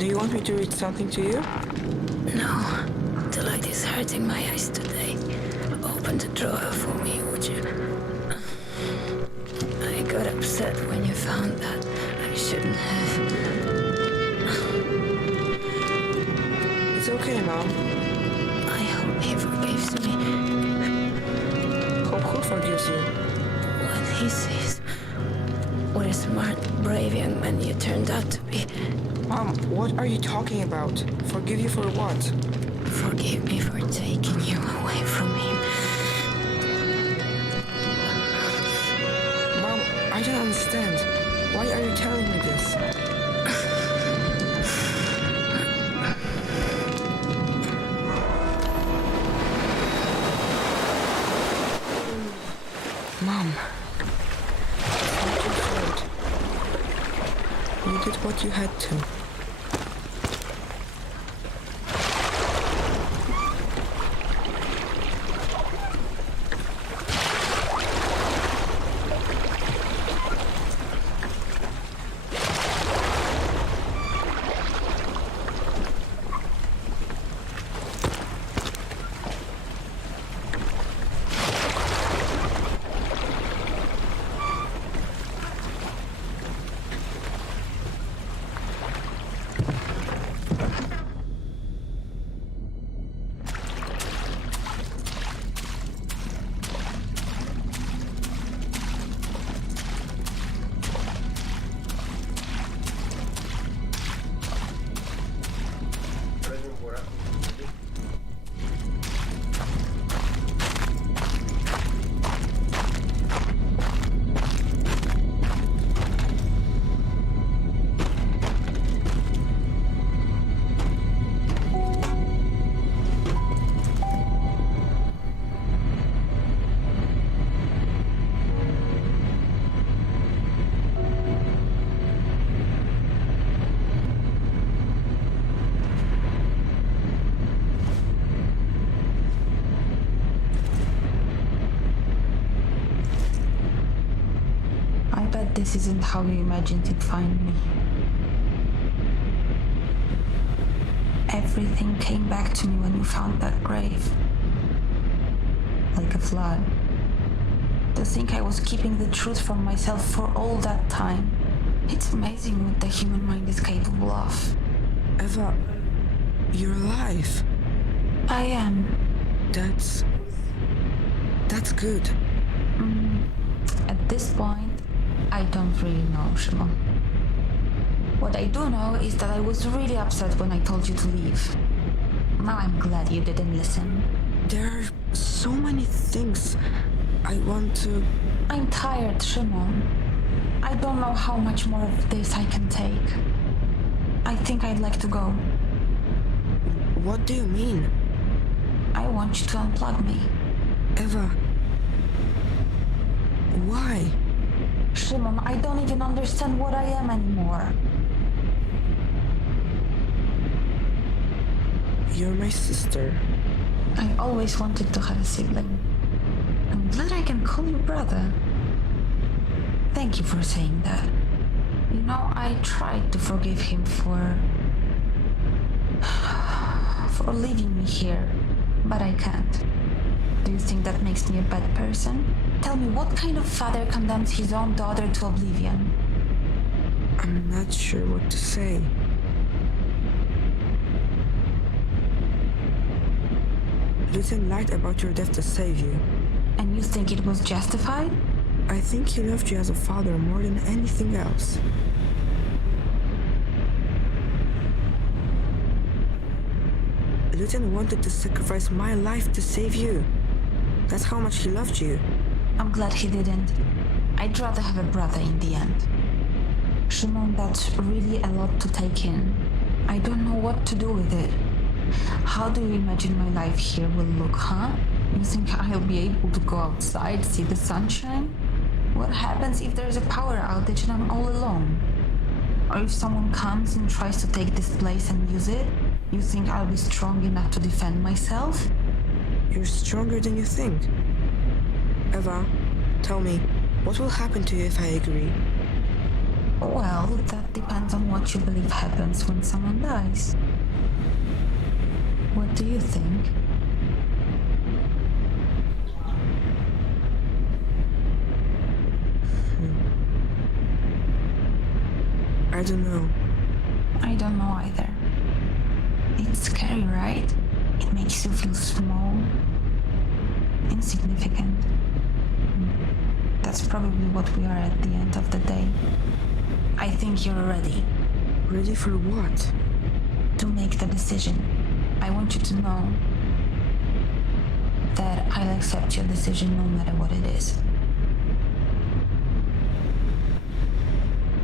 Do you want me to read something to you? No, the light is hurting my eyes today. Open the drawer for me, would you? I got upset when you found that. I shouldn't have. It's okay, Mom. I hope he forgives me Hope who forgives you? when he sees what a smart, brave young man you turned out to be. Mom, what are you talking about? Forgive you for what? Forgive me for taking you away from him. Mom, I don't understand. Why are you telling me this? Mom, it's not your fault. You did what you had to. I bet this isn't how you imagined he'd find me. Everything came back to me when you found that grave. Like a flood. To think I was keeping the truth from myself for all that time. It's amazing what the human mind is capable of. Eva, you're alive. I am. That's good. At this point, I don't really know, Shimon. What I do know is that I was really upset when I told you to leave. Now I'm glad you didn't listen. There are so many things I want to... I'm tired, Shimon. I don't know how much more of this I can take. I think I'd like to go. What do you mean? I want you to unplug me. Eva... Why? Shimon, I don't even understand what I am anymore. You're my sister. I always wanted to have a sibling. I'm glad I can call you brother. Thank you for saying that. You know, I tried to forgive him for leaving me here, but I can't. Do you think that makes me a bad person? Tell me, what kind of father condemns his own daughter to oblivion? I'm not sure what to say. Lucian lied about your death to save you. And you think it was justified? I think he loved you as a father more than anything else. Lucian wanted to sacrifice my life to save you. That's how much he loved you. I'm glad he didn't. I'd rather have a brother in the end. Shimon, that's really a lot to take in. I don't know what to do with it. How do you imagine my life here will look, huh? You think I'll be able to go outside, see the sunshine? What happens if there's a power outage and I'm all alone? Or if someone comes and tries to take this place and use it? You think I'll be strong enough to defend myself? You're stronger than you think. Eva, tell me, what will happen to you if I agree? Well, that depends on what you believe happens when someone dies. What do you think? I don't know. I don't know either. It's scary, right? It makes you feel small, insignificant. That's probably what we are at the end of the day. I think you're ready Ready for what? to make the decision. I want you to know that I'll accept your decision no matter what it is.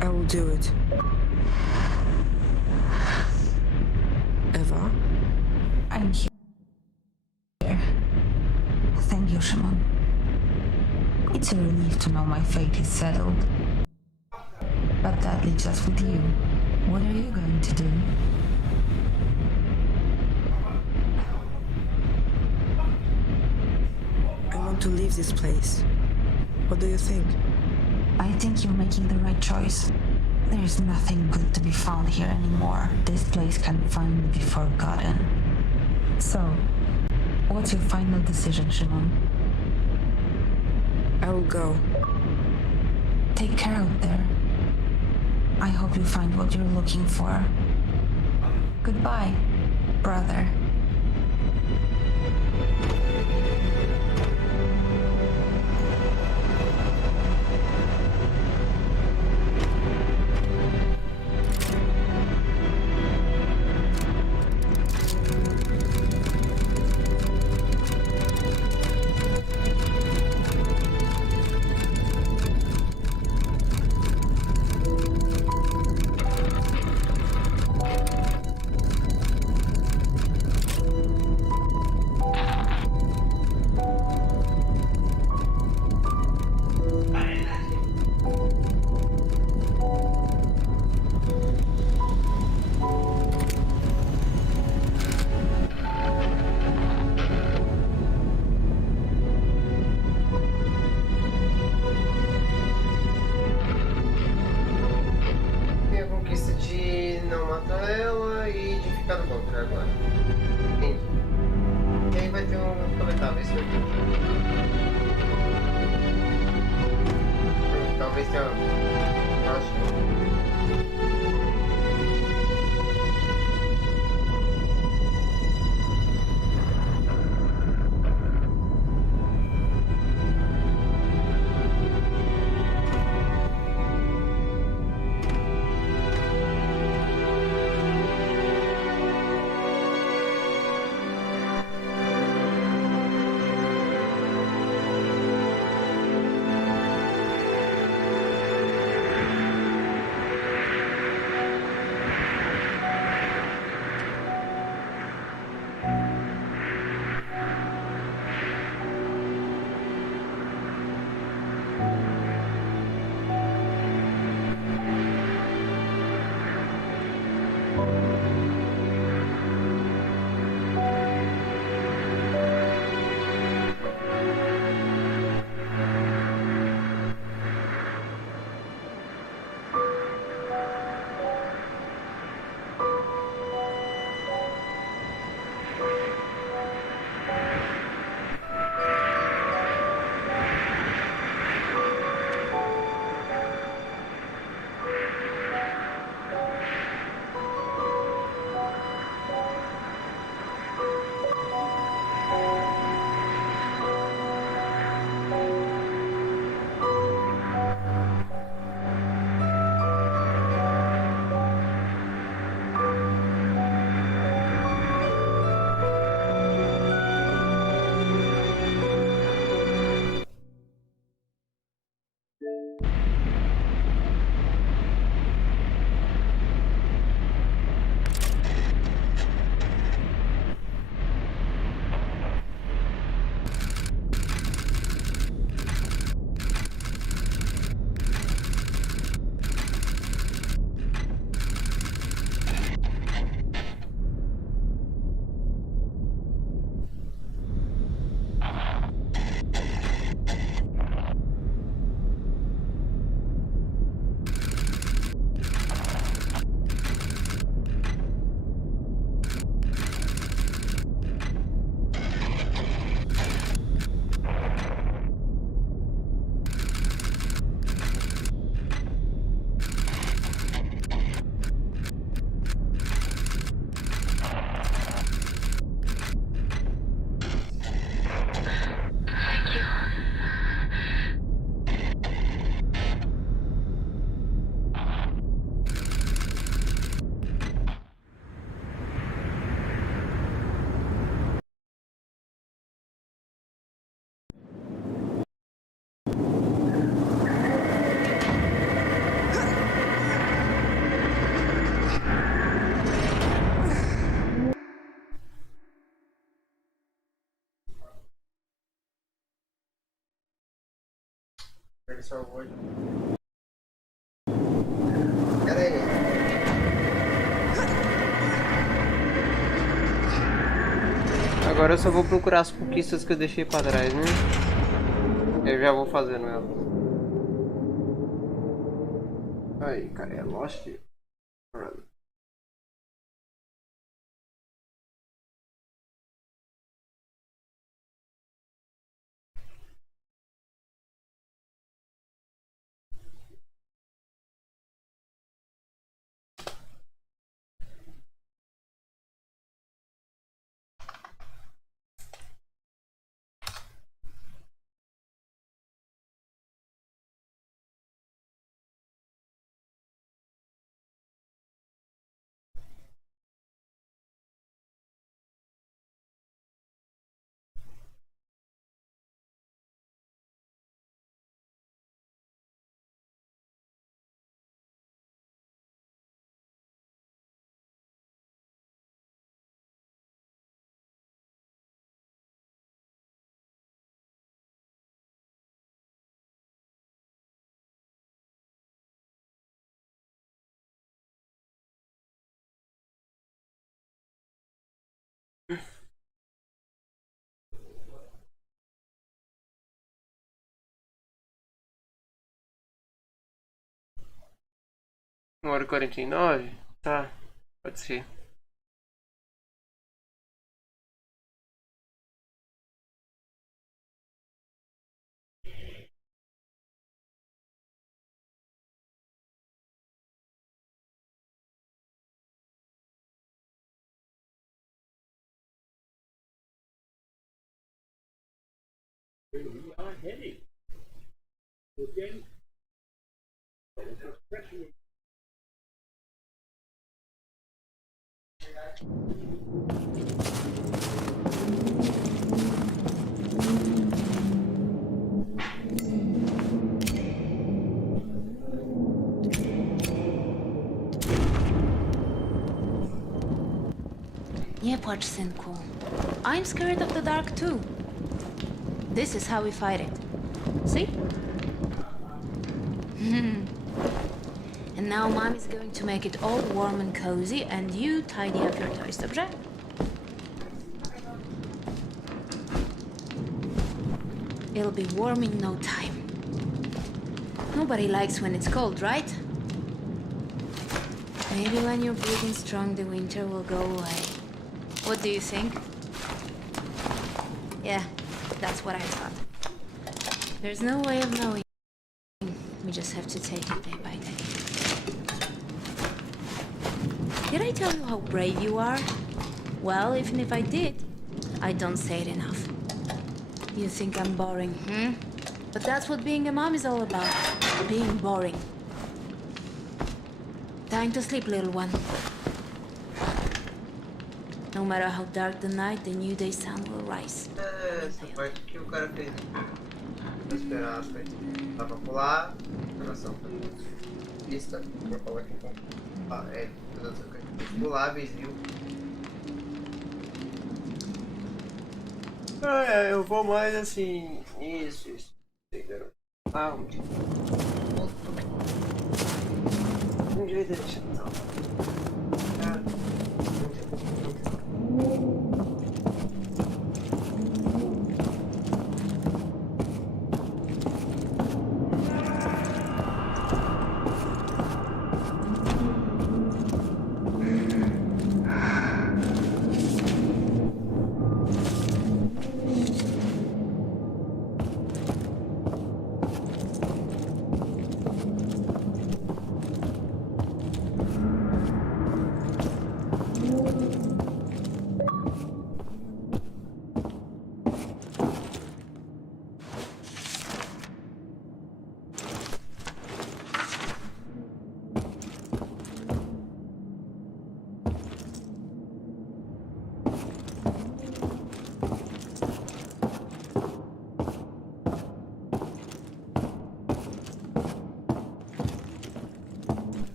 I will do it. Eva? I'm here. Thank you, Shimon. It's a relief to know my fate is settled. But that leaves us with you. What are you going to do? I want to leave this place. What do you think? I think you're making the right choice. There's nothing good to be found here anymore. This place can finally be forgotten. So, what's your final decision, Shimon? I will go. Take care out there. I hope you find what you're looking for. Goodbye, brother. Tem a conquista de não matar ela e de ficar no bunker agora. Entendi. E aí vai ter um comentário, isso aqui. Talvez tenha. Acho que. salvou. Pera aí. Agora eu só vou procurar as conquistas que eu deixei pra trás, né? Eu já vou fazendo ela. Aí, cara, é Lost Run. Uma hora e 49? Tá, pode ser. Nie płacz, synku. I'm scared of the dark too. This is how we fight it. See? And now mommy's going to make it all warm and cozy and you tidy up your toys, dobrze? It'll be warm in no time. Nobody likes when it's cold, right? Maybe when you're breathing strong, the winter will go away. What do you think? Yeah, that's what I thought. There's no way of knowing. We just have to take it day by day. Did I tell you how brave you are? Well, even if I did, I don't say it enough. You think I'm boring, hmm? But that's what being a mom is all about. Being boring. Time to sleep, little one. No matter how dark the night, the new day sun will rise. Essa parte que o cara fez. Vou esperar as coisas. Dá pra pular. Relação pra pista. Vou falar aqui com. Ah, é. Puláveis, viu? É, eu vou mais assim. Isso. Garoto. Ah, onde? Não devia ter deixado, não.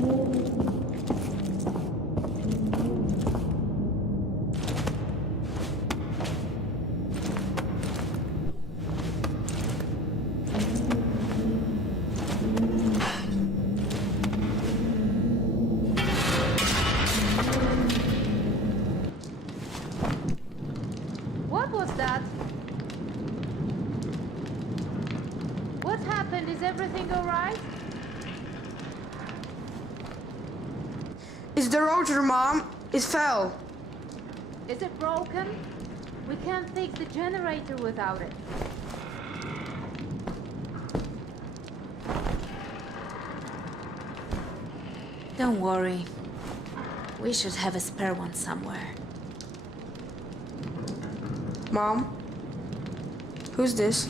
What was that? What happened? Is everything alright? It's the rotor, Mom. It fell. Is it broken? We can't fix the generator without it. Don't worry. We should have a spare one somewhere. Mom? Who's this?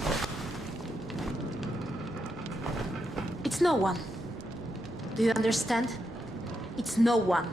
It's no one. Do you understand? It's no one.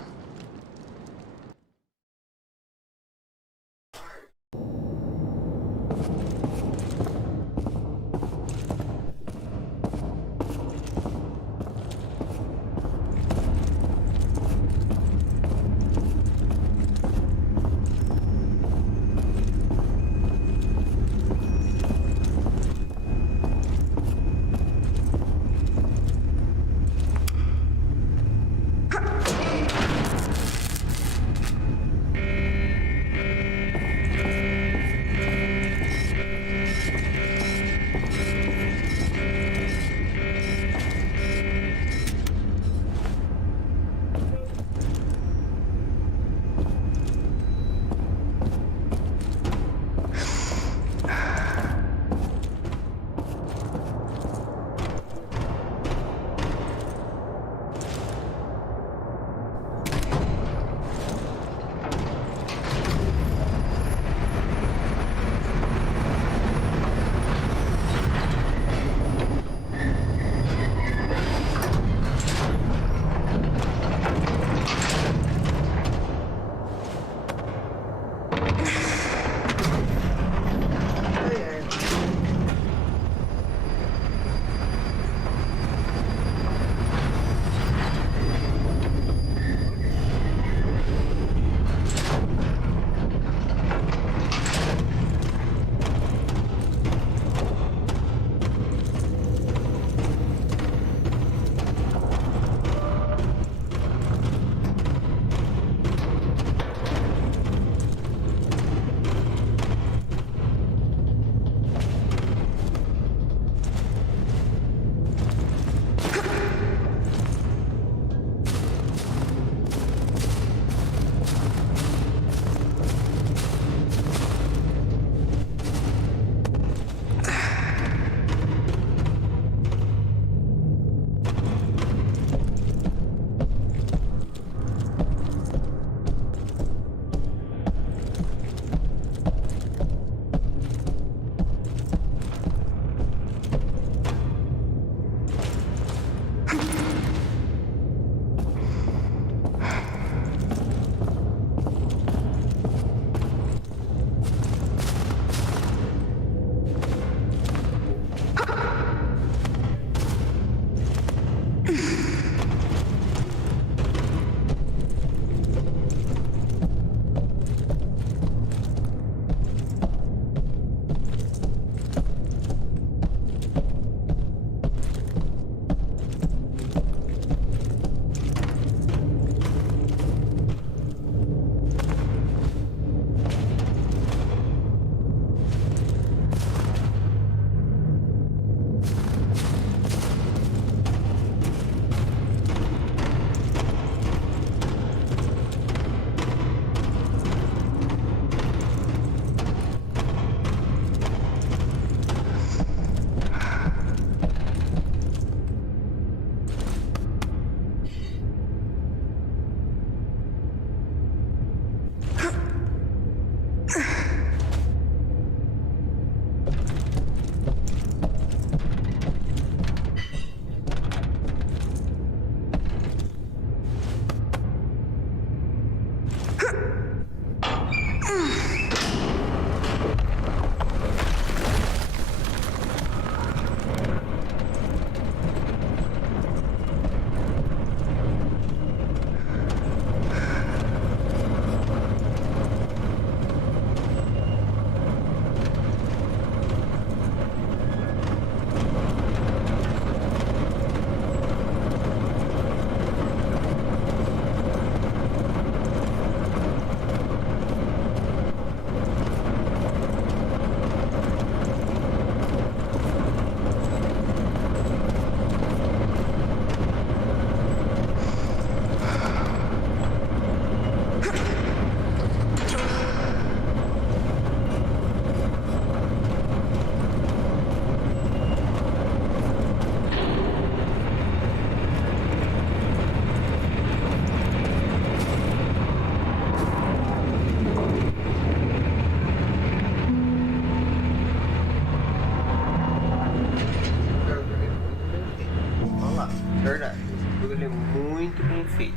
ele é muito bem feito.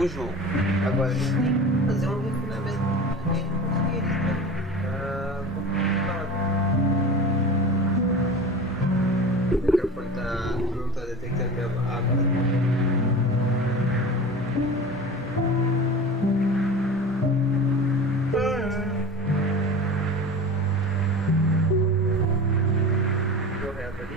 O jogo. Agora a gente tem que fazer um refinamento deles, né? O microfone não tá detectando minha água. Correto ali.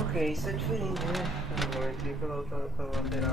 Ok, isso é diferente, né? Eu entrei pela lateral.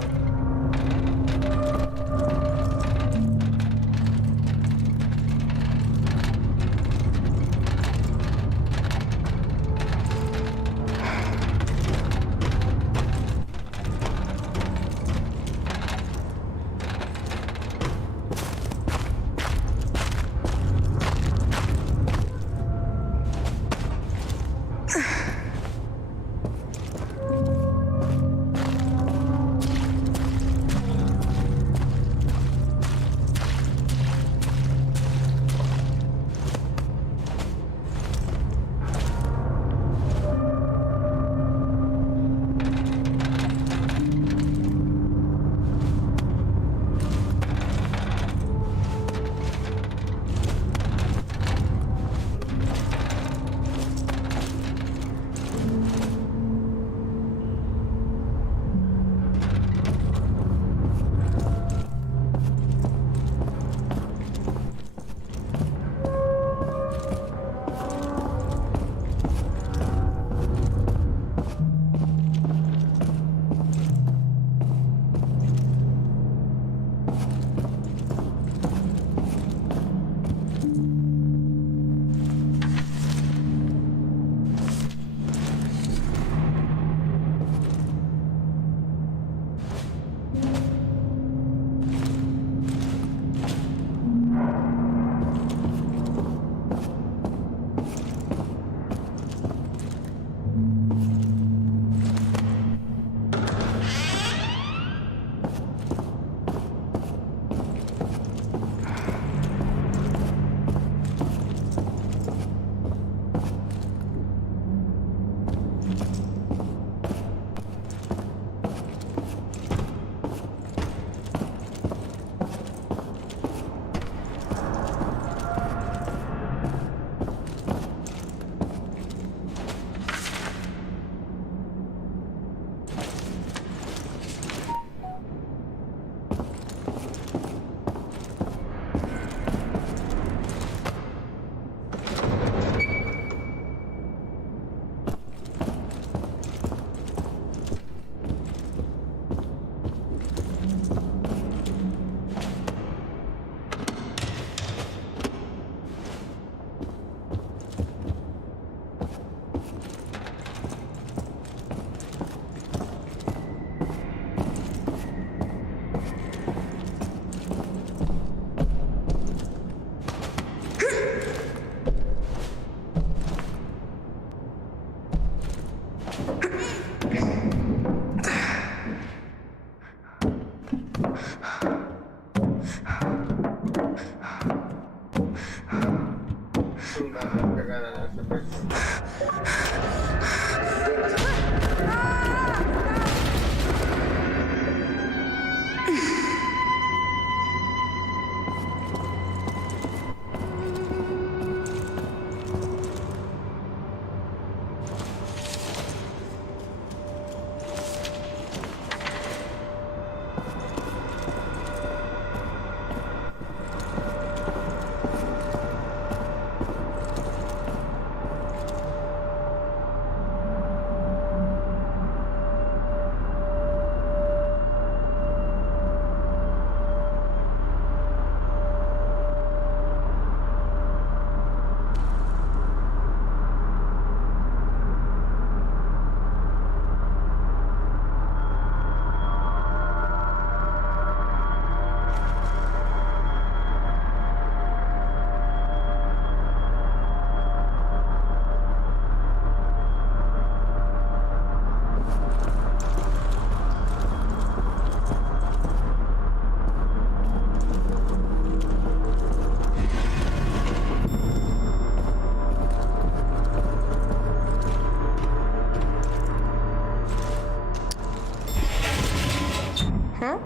Huh?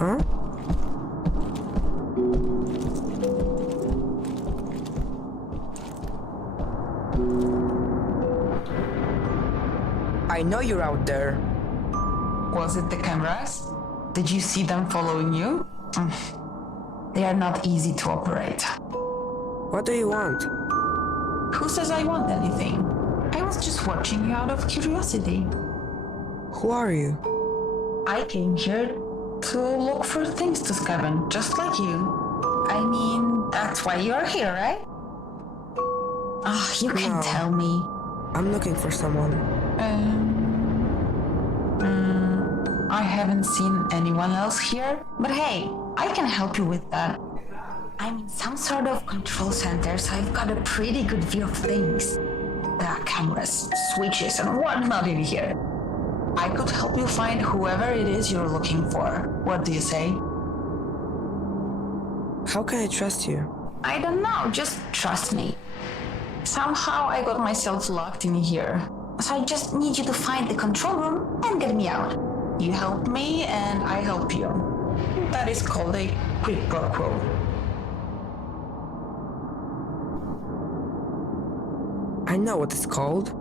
Huh? I know you're out there. Was it the cameras? Did you see them following you? They are not easy to operate. What do you want? Who says I want anything? I was just watching you out of curiosity. Who are you? I came here to look for things to scavenge, just like you. I mean, that's why you're here, right? Ah, you can No. tell me. I'm looking for someone. I haven't seen anyone else here, but hey, I can help you with that. I'm in some sort of control center, so I've got a pretty good view of things. There are cameras, switches, and whatnot in here. I could help you find whoever it is you're looking for. What do you say? How can I trust you? I don't know, just trust me. Somehow I got myself locked in here. So I just need you to find the control room and get me out. You help me and I help you. That is called a quid pro quo. I know what it's called.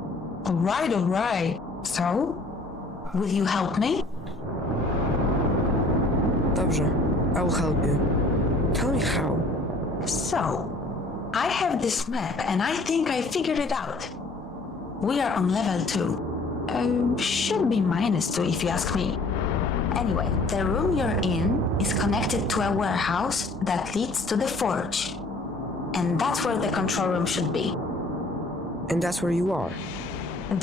Alright. So, will you help me? Dobrze, I will help you. Tell me how. So, I have this map and I think I figured it out. We are on level 2. Should be -2 if you ask me. Anyway, the room you're in is connected to a warehouse that leads to the forge. And that's where the control room should be. And that's where you are.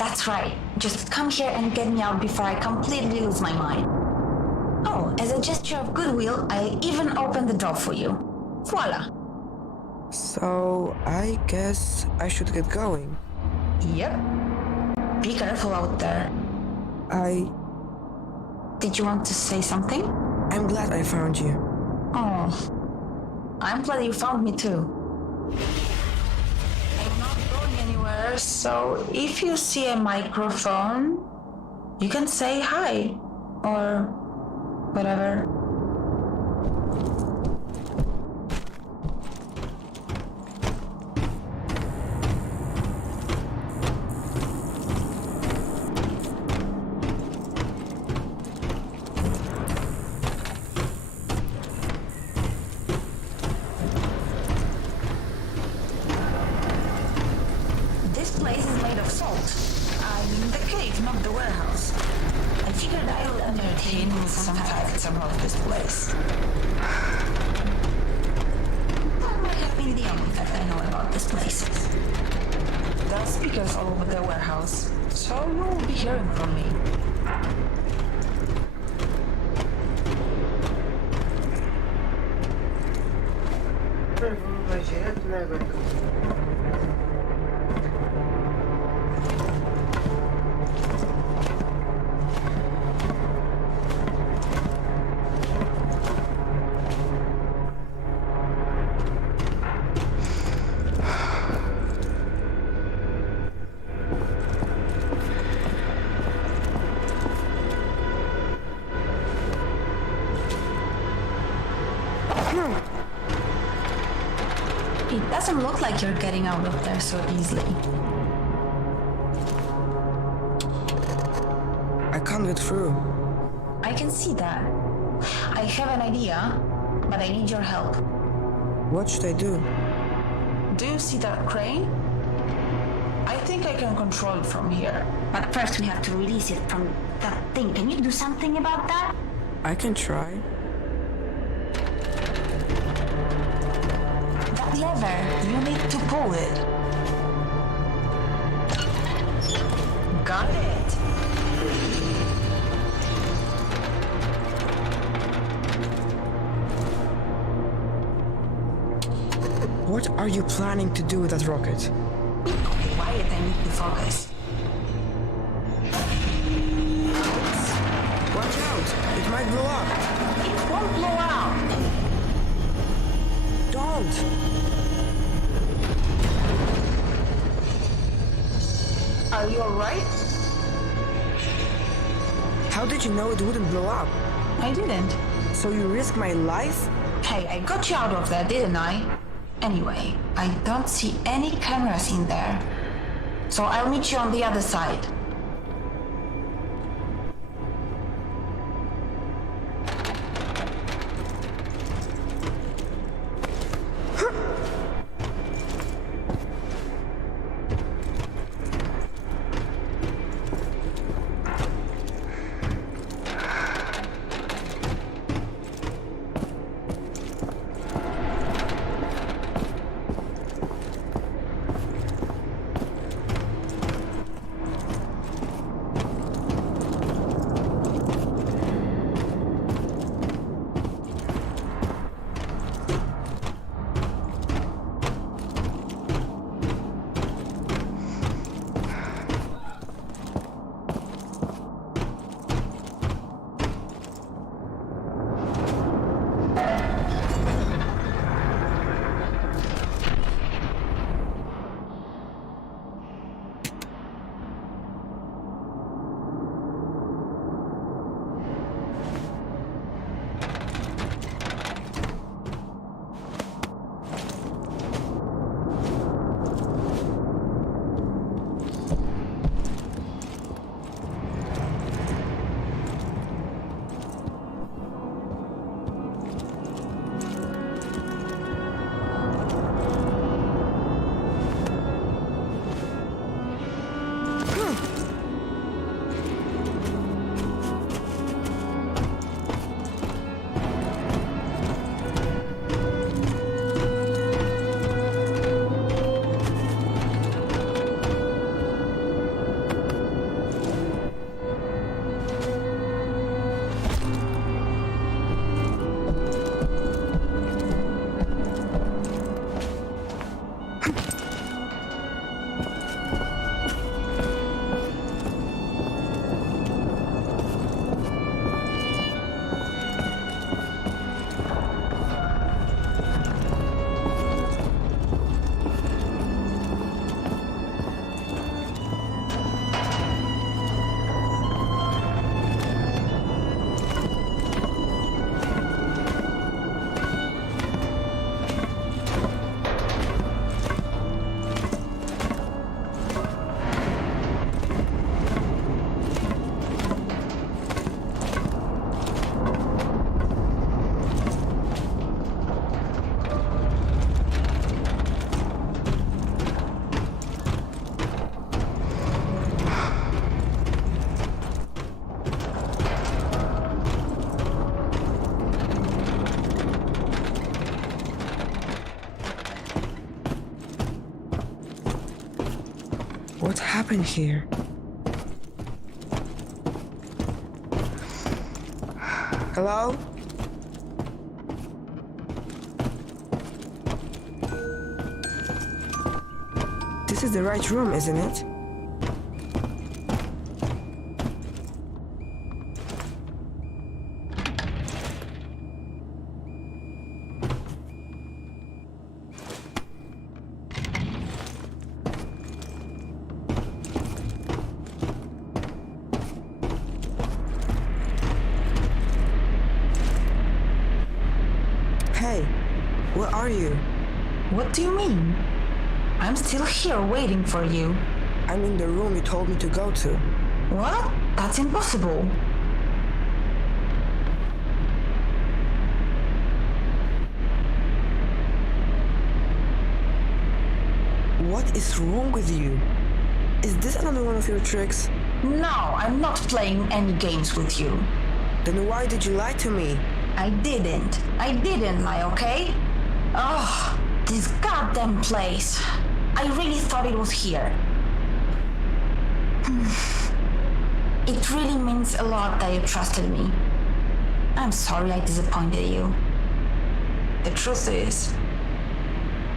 That's right. Just come here and get me out before I completely lose my mind. Oh, as a gesture of goodwill, I'll even open the door for you. Voila. So, I guess I should get going. Yep. Be careful out there. Did you want to say something? I'm glad I found you. Oh, I'm glad you found me too. I'm not going anywhere, so if you see a microphone, you can say hi or whatever. me some facts about this place. That might have been the only fact I know about this place. There are speakers all over the warehouse, so you will be hearing from me. Vai direto, né, agora? It doesn't look like you're getting out of there so easily. I can't get through. I can see that. I have an idea, but I need your help. What should I do? Do you see that crane? I think I can control it from here. But first we have to release it from that thing. Can you do something about that? I can try. That lever, you need to pull it. Got it. What are you planning to do with that rocket? Quiet, I need to focus. Watch out! It might blow up! It won't blow out. Don't! Are you alright? How did you know it wouldn't blow up? I didn't. So you risk my life? Hey, I got you out of there, didn't I? Anyway, I don't see any cameras in there. So I'll meet you on the other side. What happened here? Hello? This is the right room, isn't it? Hey, where are you? What do you mean? I'm still here waiting for you. I'm in the room you told me to go to. What? That's impossible. What is wrong with you? Is this another one of your tricks? No, I'm not playing any games with you. Then why did you lie to me? I didn't lie, okay? Oh, this goddamn place. I really thought it was here. It really means a lot that you trusted me. I'm sorry I disappointed you. The truth is,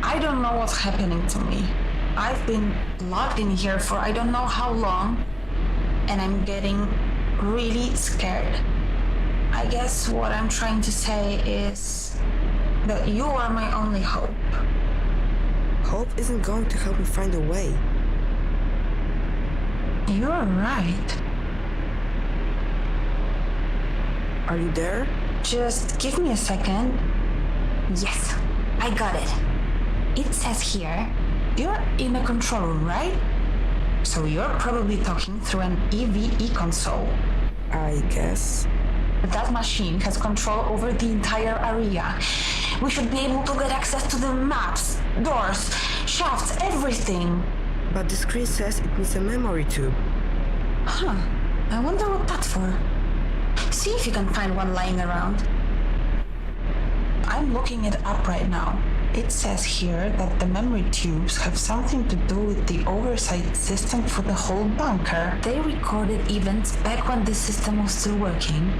I don't know what's happening to me. I've been locked in here for I don't know how long, and I'm getting really scared. I guess what I'm trying to say is that you are my only hope. Hope isn't going to help me find a way. You're right. Are you there? Just give me a second. Yes, I got it. It says here, you're in a control room, right? So you're probably talking through an EVE console. I guess. That machine has control over the entire area. We should be able to get access to the maps, doors, shafts, everything. But the screen says it needs a memory tube. Huh. I wonder what that's for. See if you can find one lying around. I'm looking it up right now. It says here that the memory tubes have something to do with the oversight system for the whole bunker. They recorded events back when the system was still working.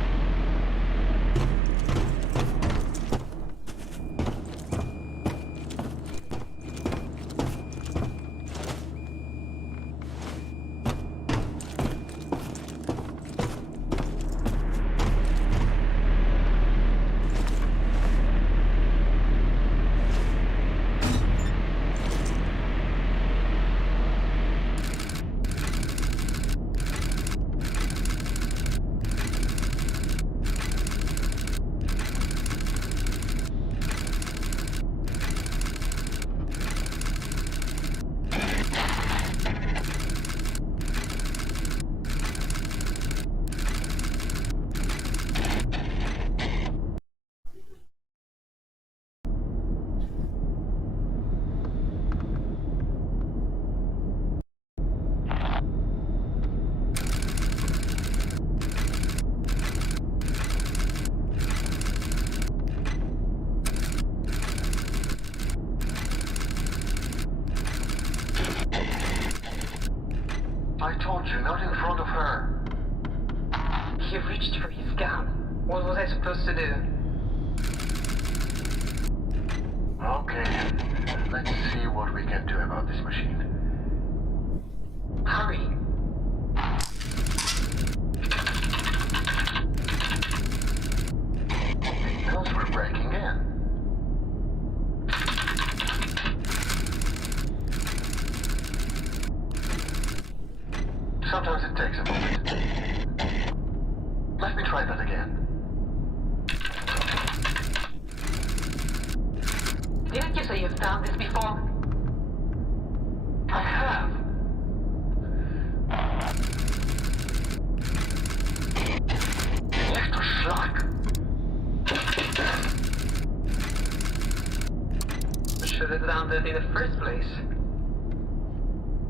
I told you, not in front of her. He reached for his gun. What was I supposed to do? Okay, let's see what we can do about this machine. Hurry. It knows we're breaking in. Sometimes it takes a moment. Let me try that again. Didn't you say you've done this before? I have. Left to schlock. Should have done that in the first place.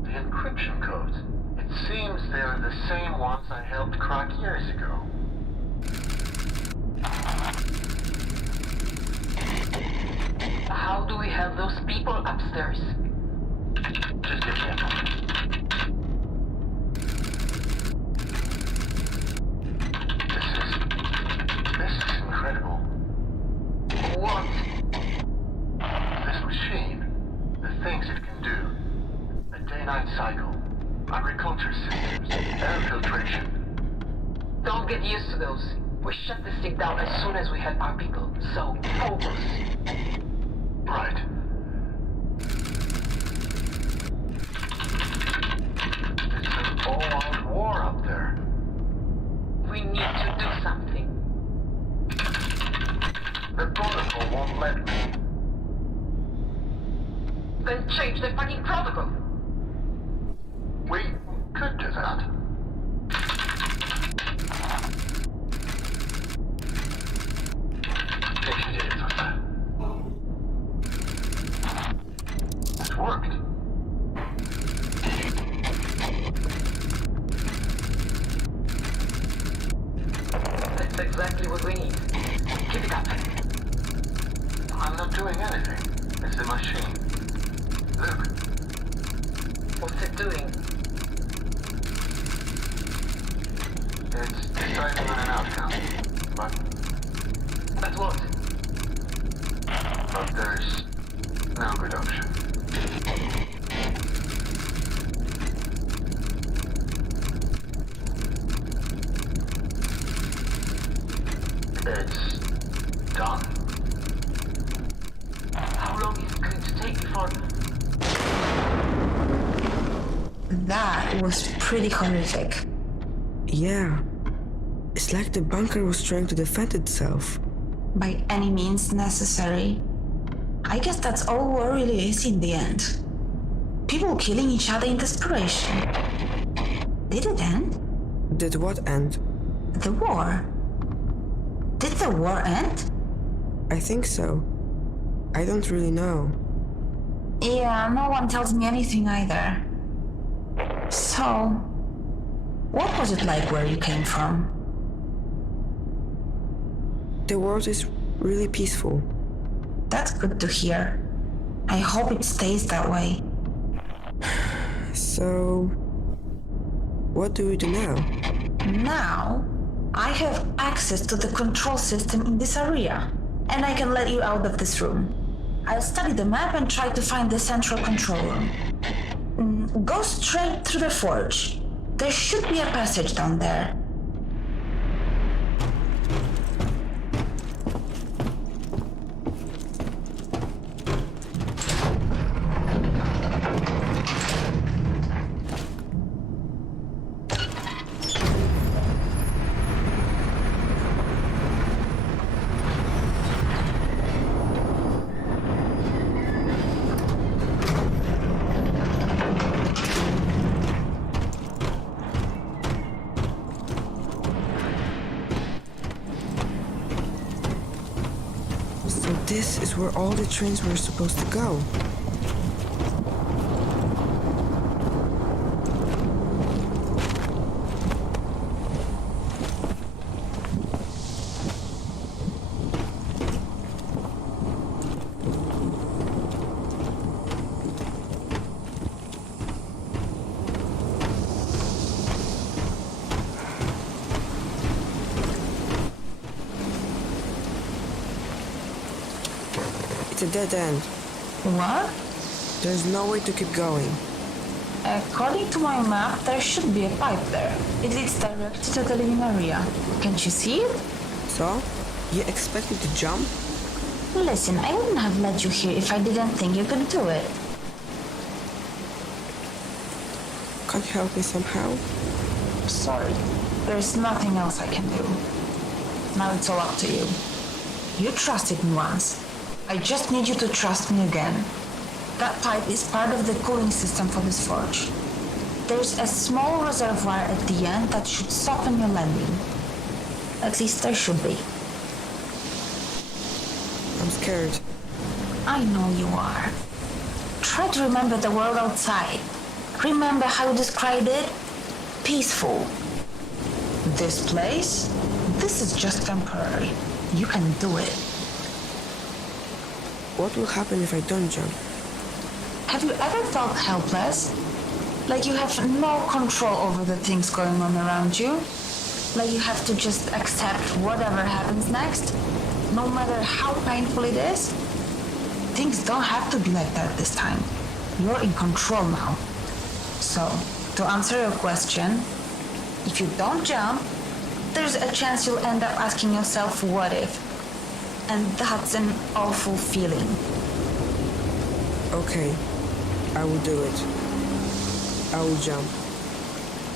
The encryption codes. It seems they're the same ones I helped crack years ago. How do we have those people upstairs? Just give me a moment. get used to those. We shut this thing down as soon as we help our people. So, focus. Right. It's an all-out war up there. We need to do something. The protocol won't let me. Then change the fucking protocol. We could do that. It worked. That's exactly what we need. Keep it up. I'm not doing anything. It's the machine. Look. What's it doing? It's deciding on an outcome. But what? But there's no good option. It's done. How long is it going to take before... That was pretty horrific. Yeah. It's like the bunker was trying to defend itself. By any means necessary. I guess that's all war really is in the end. People killing each other in desperation. Did it end? Did what end? The war. Did the war end? I think so. I don't really know. Yeah, no one tells me anything either. So, what was it like where you came from? The world is really peaceful. That's good to hear. I hope it stays that way. So, what do we do now? Now, I have access to the control system in this area, and I can let you out of this room. I'll study the map and try to find the central control room. Go straight through the forge. There should be a passage down there. So this is where all the trains were supposed to go. It's a dead end. What? There's no way to keep going. According to my map, there should be a pipe there. It leads directly to the living area. Can't you see it? So, you expect me to jump? Listen, I wouldn't have let you here if I didn't think you could do it. Can't you help me somehow? Sorry. There's nothing else I can do. Now it's all up to you. You trusted me once. I just need you to trust me again. That pipe is part of the cooling system for this forge. There's a small reservoir at the end that should soften your landing. At least there should be. I'm scared. I know you are. Try to remember the world outside. Remember how you described it? Peaceful. This place? This is just temporary. You can do it. What will happen if I don't jump? Have you ever felt helpless? Like you have no control over the things going on around you? Like you have to just accept whatever happens next, no matter how painful it is? Things don't have to be like that this time. You're in control now. So, to answer your question, if you don't jump, there's a chance you'll end up asking yourself, what if? And that's an awful feeling. Okay, I will do it. I will jump.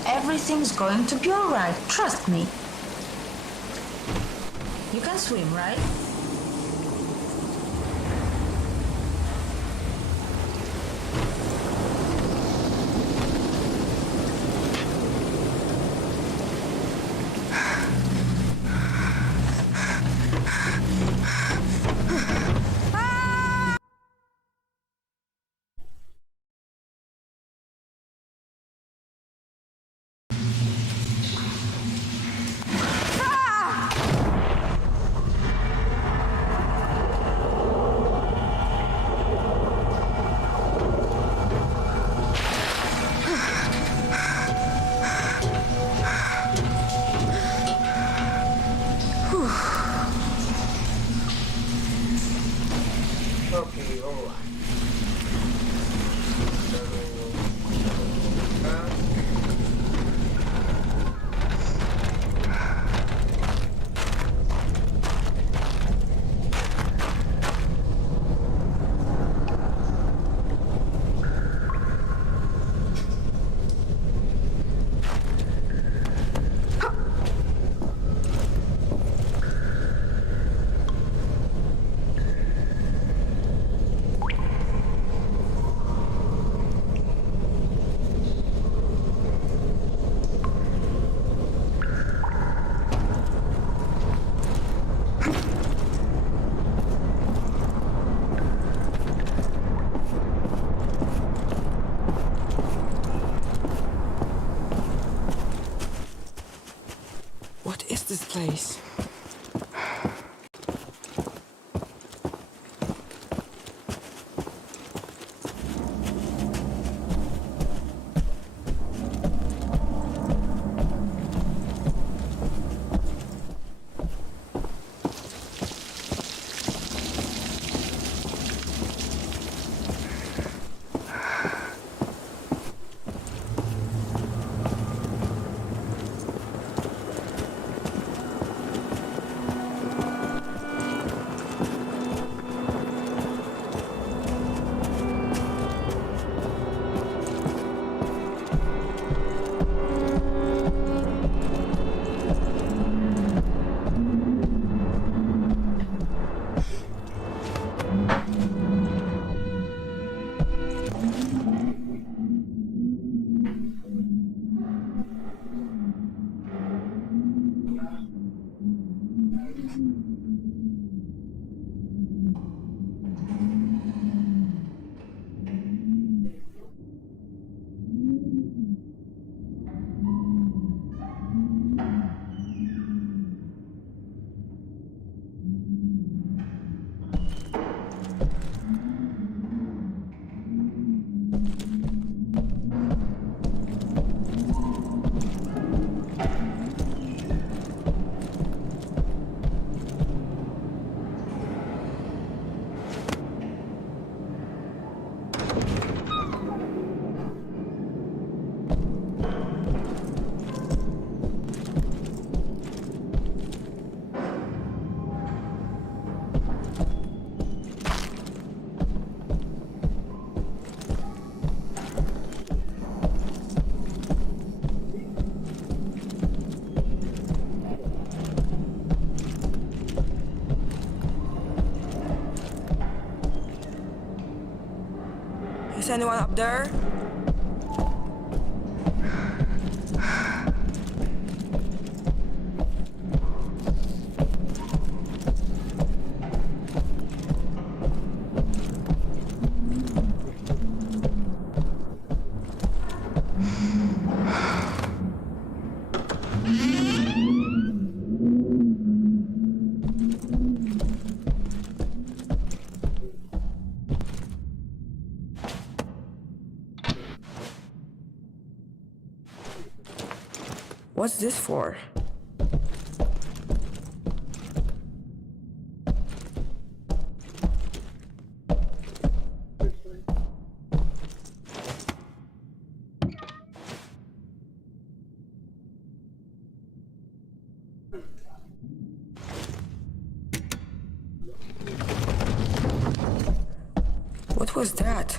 Everything's going to be alright, trust me. You can swim, right? Ok, vamos lá. What is this place? Is anyone up there? What's this for? What was that?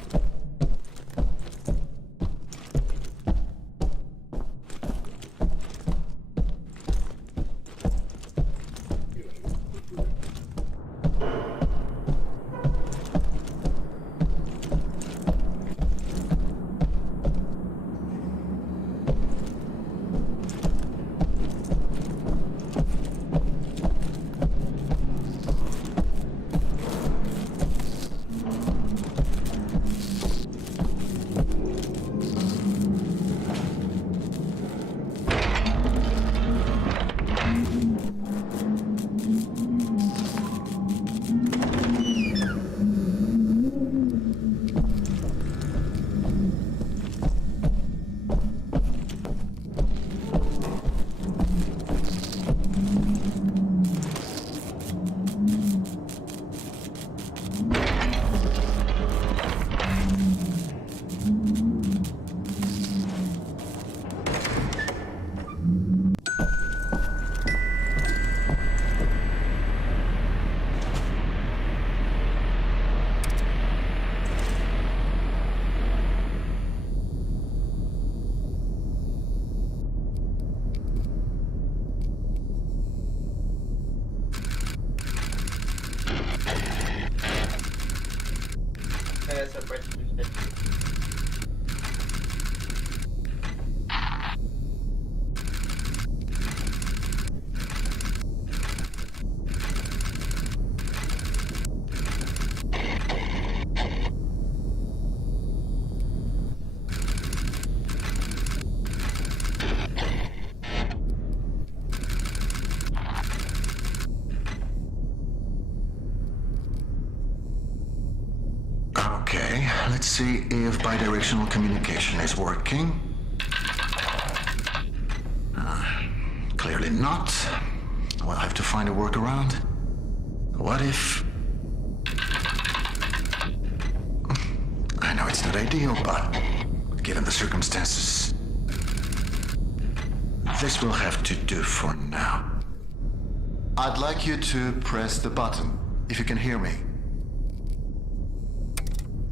Essa parte do chat. Okay, let's see if bidirectional communication is working. Clearly not. We'll have to find a workaround. What if... I know it's not ideal, but given the circumstances, this will have to do for now. I'd like you to press the button, if you can hear me.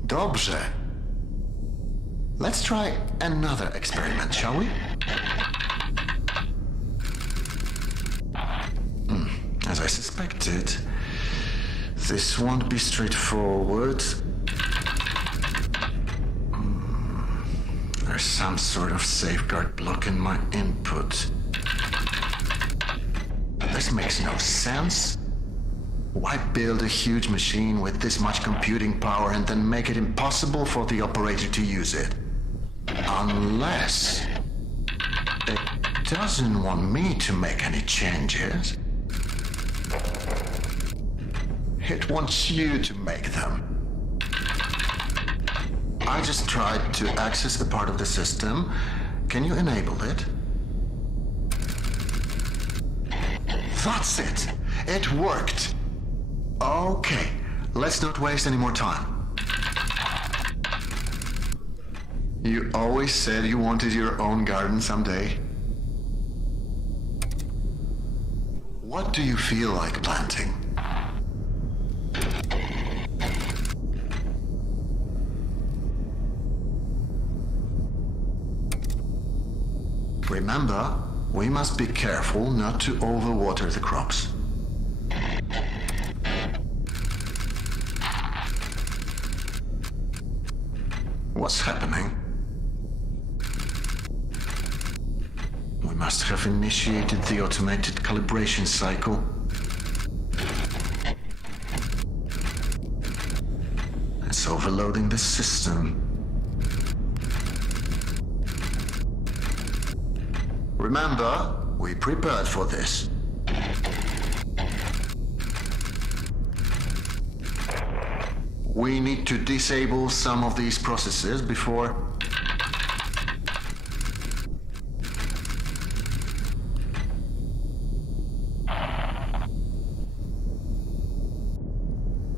Dobrze. Let's try another experiment, shall we? As I suspected, this won't be straightforward. There's some sort of safeguard blocking my input. This makes no sense. Why build a huge machine with this much computing power and then make it impossible for the operator to use it? Unless it doesn't want me to make any changes. It wants you to make them. I just tried to access a part of the system. Can you enable it? That's it! It worked! Okay, let's not waste any more time. You always said you wanted your own garden someday. What do you feel like planting? Remember, we must be careful not to overwater the crops. What's happening? We must have initiated the automated calibration cycle. It's overloading the system. Remember, we prepared for this. We need to disable some of these processes before...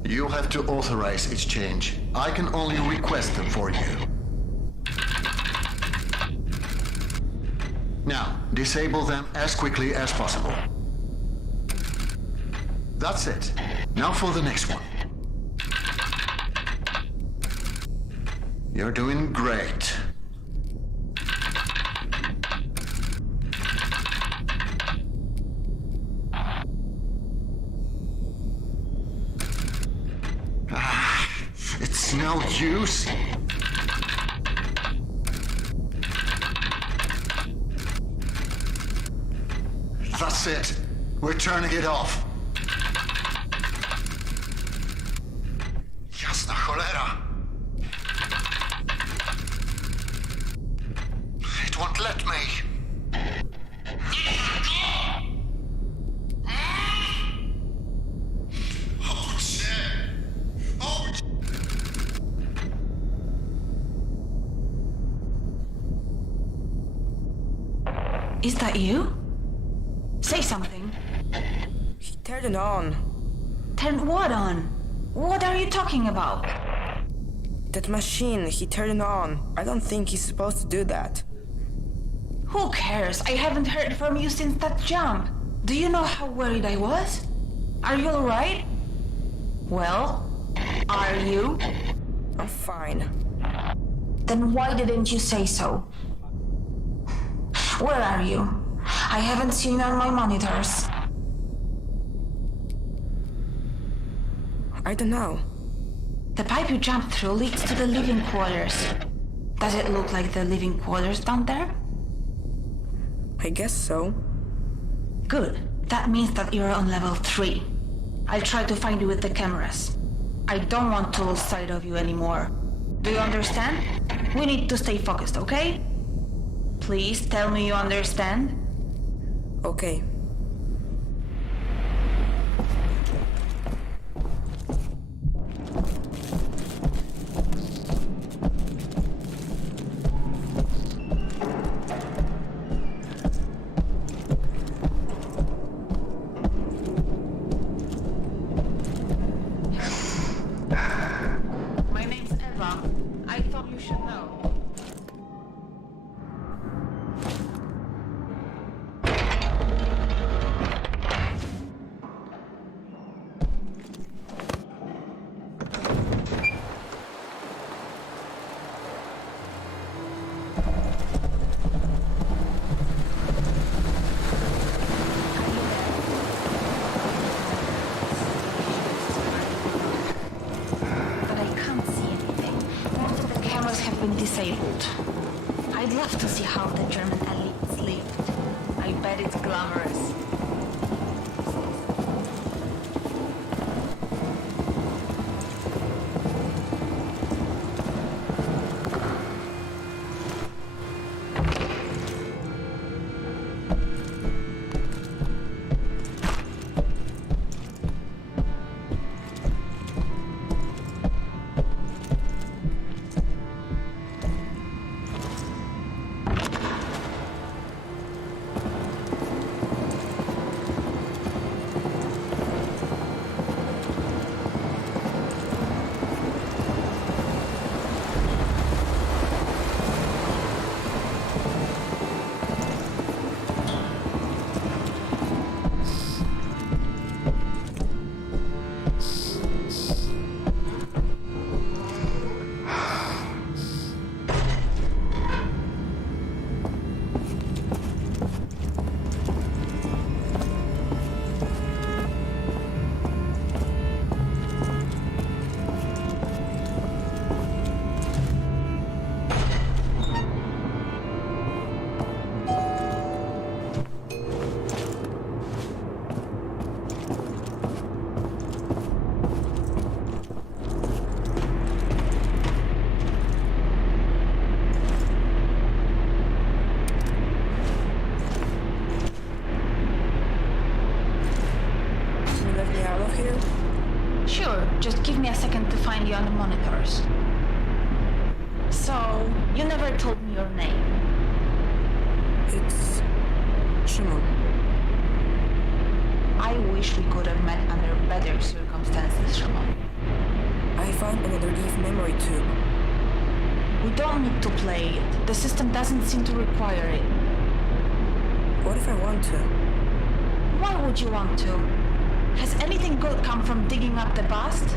You'll have to authorize each change. I can only request them for you. Now, disable them as quickly as possible. That's it. Now for the next one. You're doing great. It's no use. That's it. We're turning it off. Jasna cholera. It won't let me. Oh, shit. Oh, Is that you? Say something. He turned it on. Turn what on? What are you talking about? That machine, he turned it on. I don't think he's supposed to do that. Who cares? I haven't heard from you since that jump. Do you know how worried I was? Are you alright? Well, are you? I'm fine. Then why didn't you say so? Where are you? I haven't seen you on my monitors. I don't know. The pipe you jumped through leads to the living quarters. Does it look like the living quarters down there? I guess so. Good. That means that you're on level 3. I'll try to find you with the cameras. I don't want to lose sight of you anymore. Do you understand? We need to stay focused, okay? Please tell me you understand. Okay. My name's Eva. I thought you should know. But I can't see anything. Most of the cameras have been disabled. I'd love to see how the German elites lived. I bet it's glamorous. Can you let me out of here? Sure, just give me a second to find you on the monitors. So, you never told me your name. It's Shimon. I wish we could have met under better circumstances, Shimon. I found another Eve memory tube. We don't need to play it. The system doesn't seem to require it. What if I want to? Why would you want to? Has anything good come from digging up the past?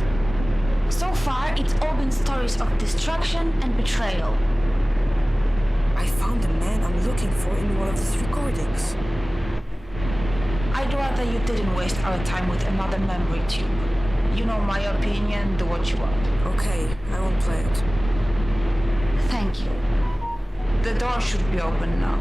So far, it's all been stories of destruction and betrayal. I found the man I'm looking for in one of these recordings. I'd rather you didn't waste our time with another memory tube. You know my opinion, do what you want. Okay, I won't play it. Thank you. The door should be open now.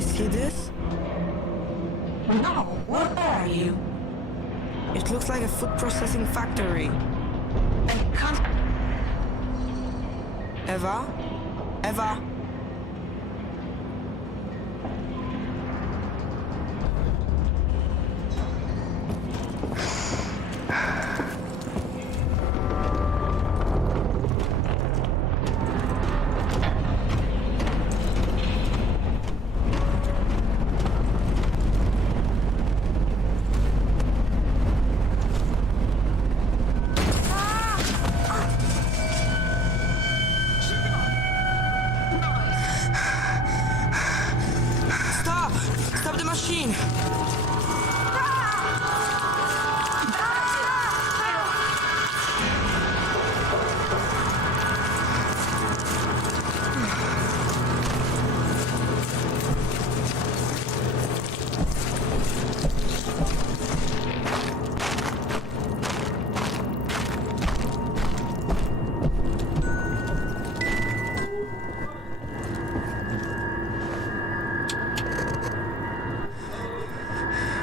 See this? No, where are you? It looks like a food processing factory. I can't... Eva? Eva? No! mean?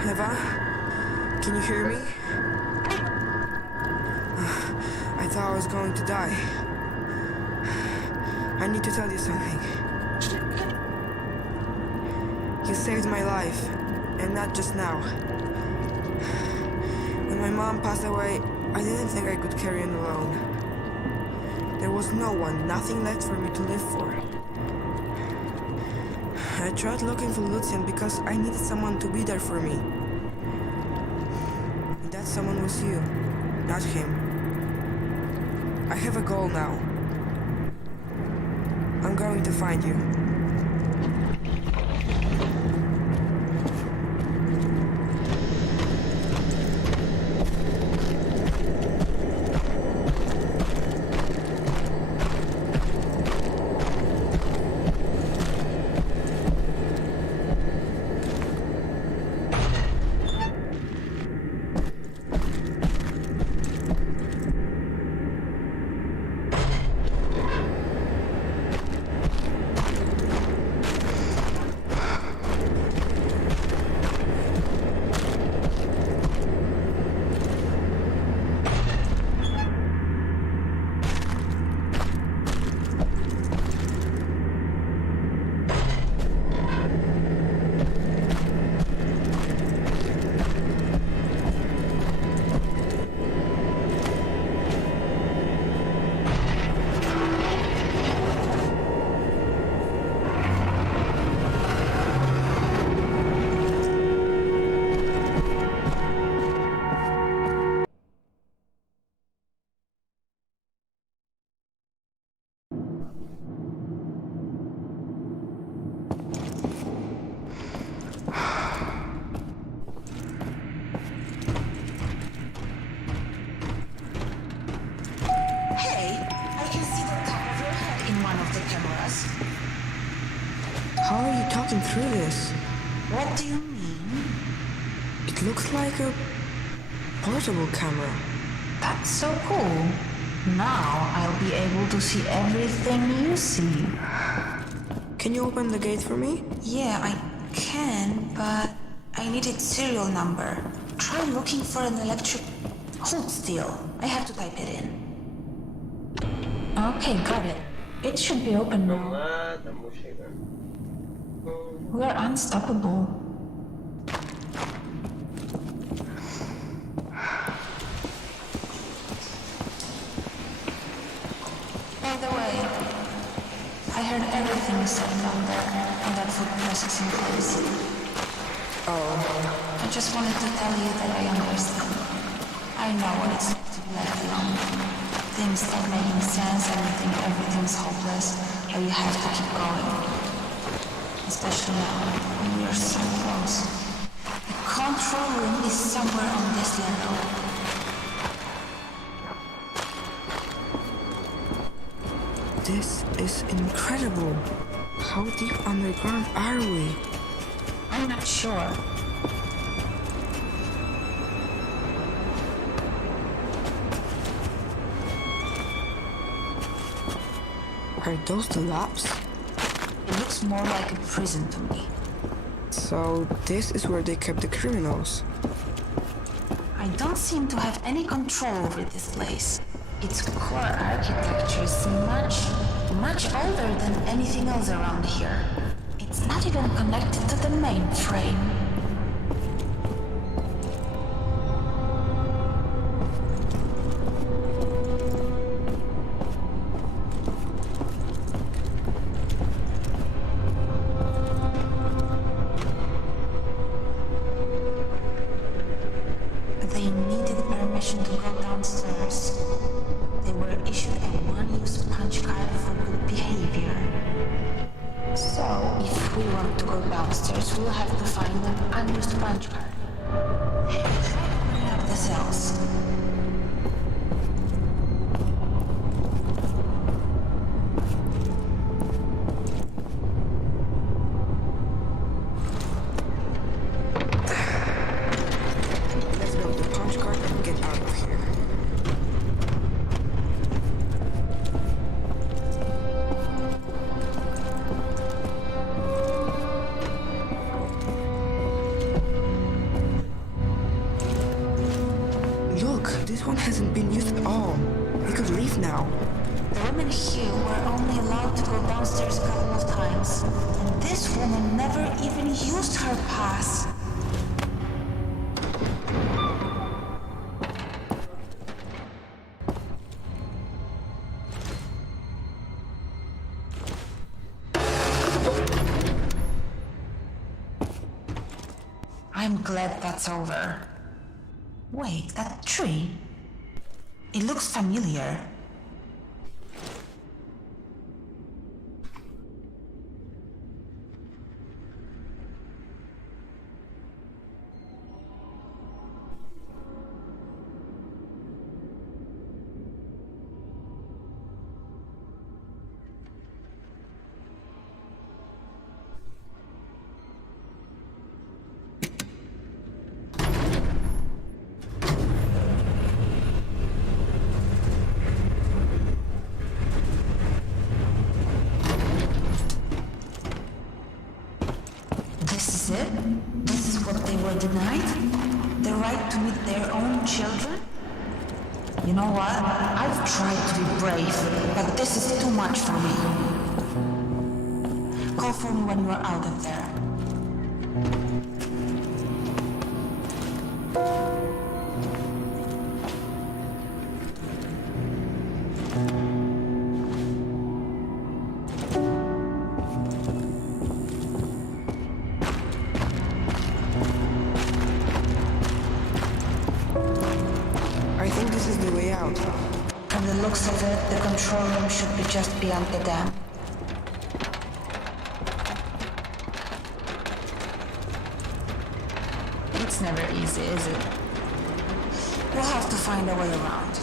Eva, can you hear me? I thought I was going to die. I need to tell you something. You saved my life, and not just now. When my mom passed away, I didn't think I could carry on alone. There was no one, nothing left for me to live for. I tried looking for Lucian because I needed someone to be there for me. And that someone was you, not him. I have a goal now. I'm going to find you. How are you talking through this? What do you mean? It looks like a portable camera. That's so cool. Now I'll be able to see everything you see. Can you open the gate for me? Yeah, I can, but I need its serial number. Try looking for an electric... Hold still. I have to type it in. Okay, got it. It should be open Vamos now. lá, estamos chegando. We're unstoppable. By the way, I heard everything you said down there in that food processing place. Oh. I just wanted to tell you that I understand. I know what it's like to be left alone. Things start making sense and you think everything's hopeless, but you have to keep going. Especially now, when we're so close. The control room is somewhere on this level. This is incredible. How deep underground are we? I'm not sure. Are those the labs? It looks more like a prison to me. So this is where they kept the criminals. I don't seem to have any control over this place. Its core architecture is much older than anything else around here. It's not even connected to the mainframe. They needed permission to go downstairs. They were issued a one-use punch card for good behavior. So, if we want to go downstairs, we'll have to find an unused punch card. Opening up the cells. Let's grab the punch card and get out of here. Look, this one hasn't been used at all. We could leave now. The women here were only allowed to go downstairs a couple of times. And this woman never even used her pass. I'm glad that's over. Wait, that tree? It looks familiar. This is it? This is what they were denied? The right to meet their own children? You know what? I've tried to be brave, but this is too much for me. Call for me when you are out of there. I think this is the way out. From the looks of it, the control room should be just beyond the dam. It's never easy, is it? We'll have to find a way around.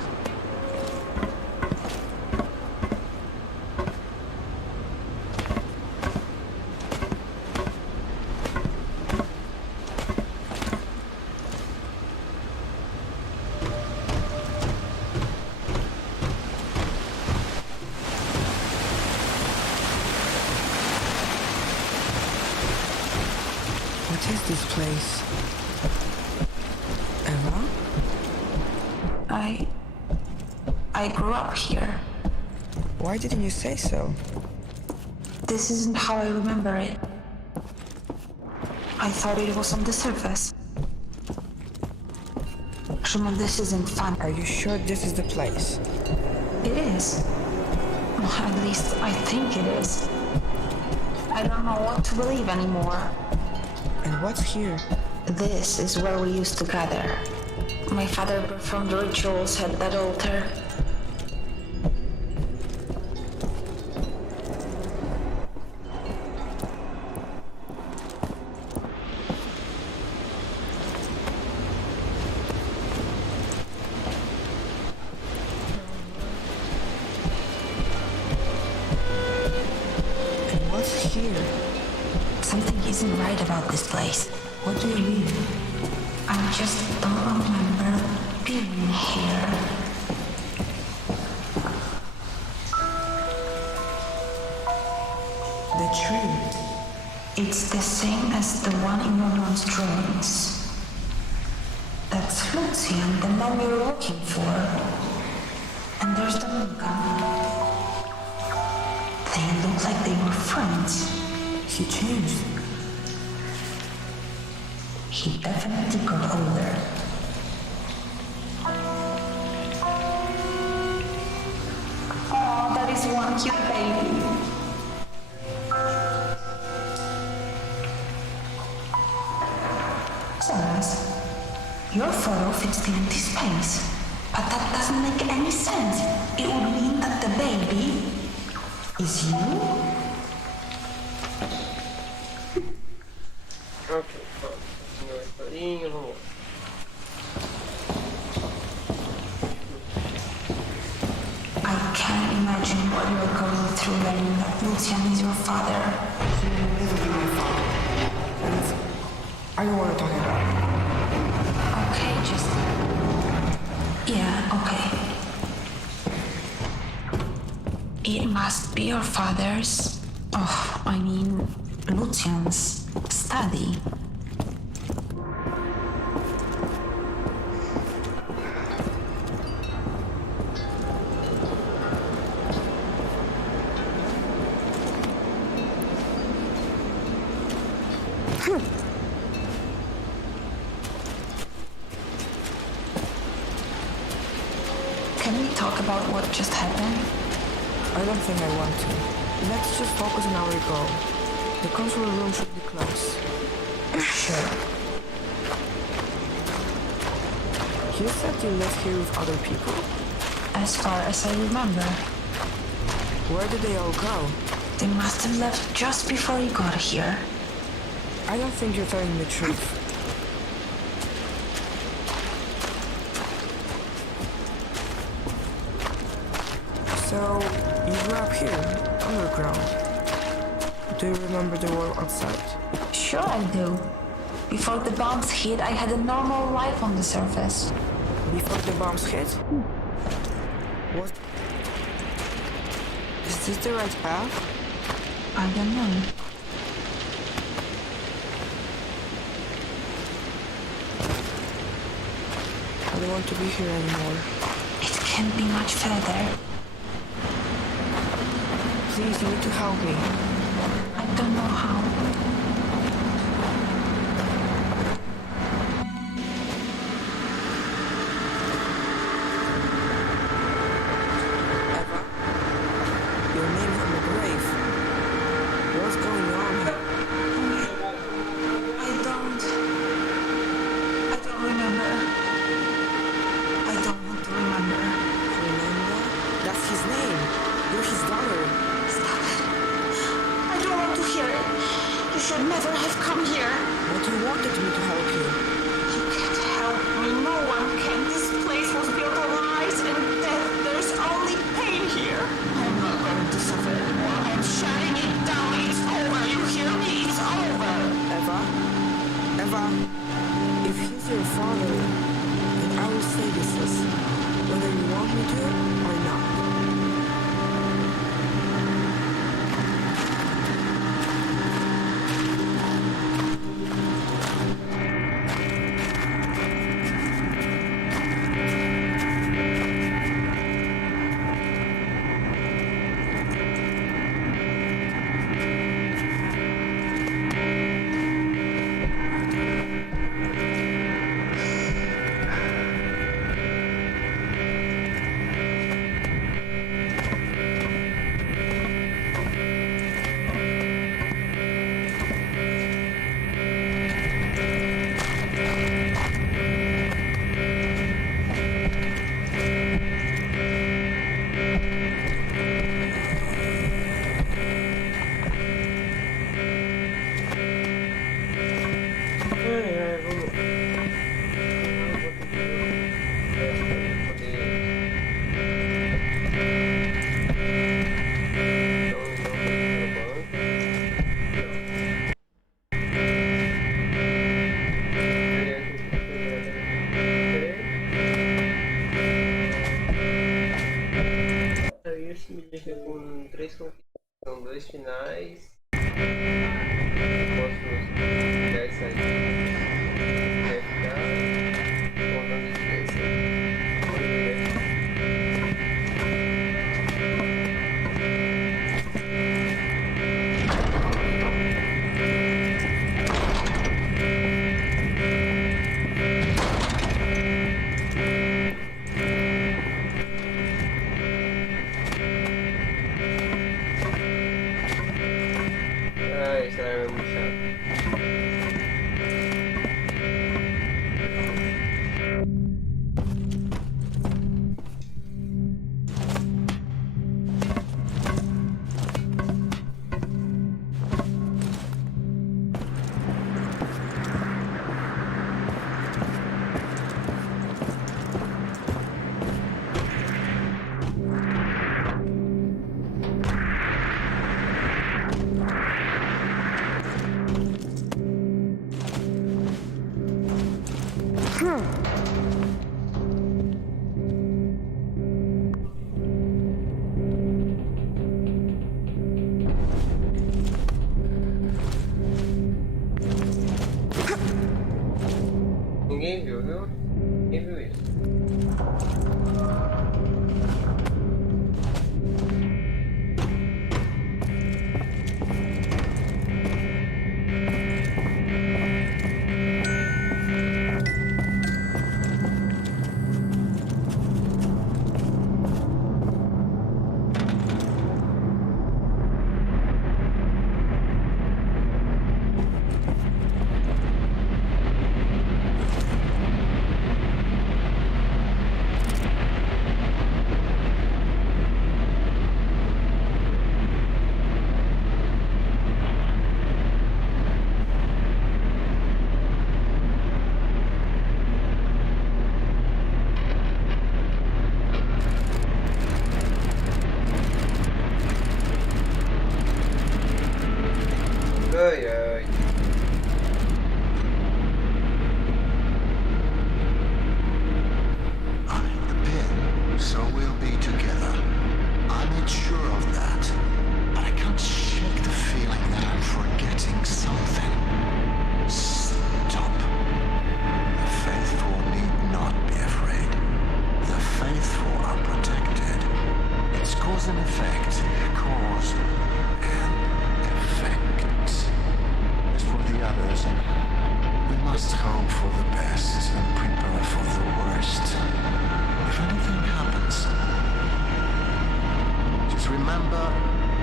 What is this place? Eva? I grew up here. Why didn't you say so? This isn't how I remember it. I thought it was on the surface. Shimon, this isn't fun. Are you sure this is the place? It is. Well, at least I think it is. I don't know what to believe anymore. And what's here? This is where we used to gather. My father performed rituals at that altar. And what's here? Something isn't right about this place. What do you mean? I just don't remember being here. The tree. It's the same as the one in Ronon's drawings. That's Lucian, the man we were looking for. And there's the Moonka. They look like they were friends. He changed. He definitely got older. Oh, that is one cute baby. Soras, your photo fits the empty space, but that doesn't make any sense. It would mean that the baby is you? father. She will never be my father. And I don't want to talk about it. Okay, just... Yeah, okay. It must be your father's... Oh, I mean, Lucian's study. Can we talk about what just happened? I don't think I want to. Let's just focus on our goal. The control room should be close. Sure. You said you lived here with other people? As far as I remember, Where did they all go? they must have left just before you got here. I don't think you're telling the truth. So, you grew up here, underground. Do you remember the world outside? Sure I do. Before the bombs hit, I had a normal life on the surface. Before the bombs hit? What? Is this the right path? I don't know. I don't want to be here anymore. It can't be much further. Please, you need to help me. I don't know how. Eva? Your name is on the grave. What's going on here? I don't remember. I don't want to remember. Fernanda? That's his name. You're his daughter. Stop it. I don't want to hear it. You should never have come here. But you wanted me to help you. You can't help me. No one can. This place was built on lies and death. There's only pain here. I'm not going to suffer anymore. I'm shutting it down. It's over. You hear me? It's over. Eva? Eva? If he's your father, then I will say this is, whether you want me to or not. Isso me deixa com 3 conquistas. São 2 finais. Posso pegar isso aí. Quer ficar? Ou não esqueça. Isso é muito chato. Ai, ai. I'm the pin, so we'll be together. I'm not sure of that, but I can't shake the feeling that I'm forgetting something. Stop. The faithful need not be afraid. The faithful are protected. It's cause and effect. Cause and effect. As for the others, we must hope for the best and prepare for the worst. If anything happens, just remember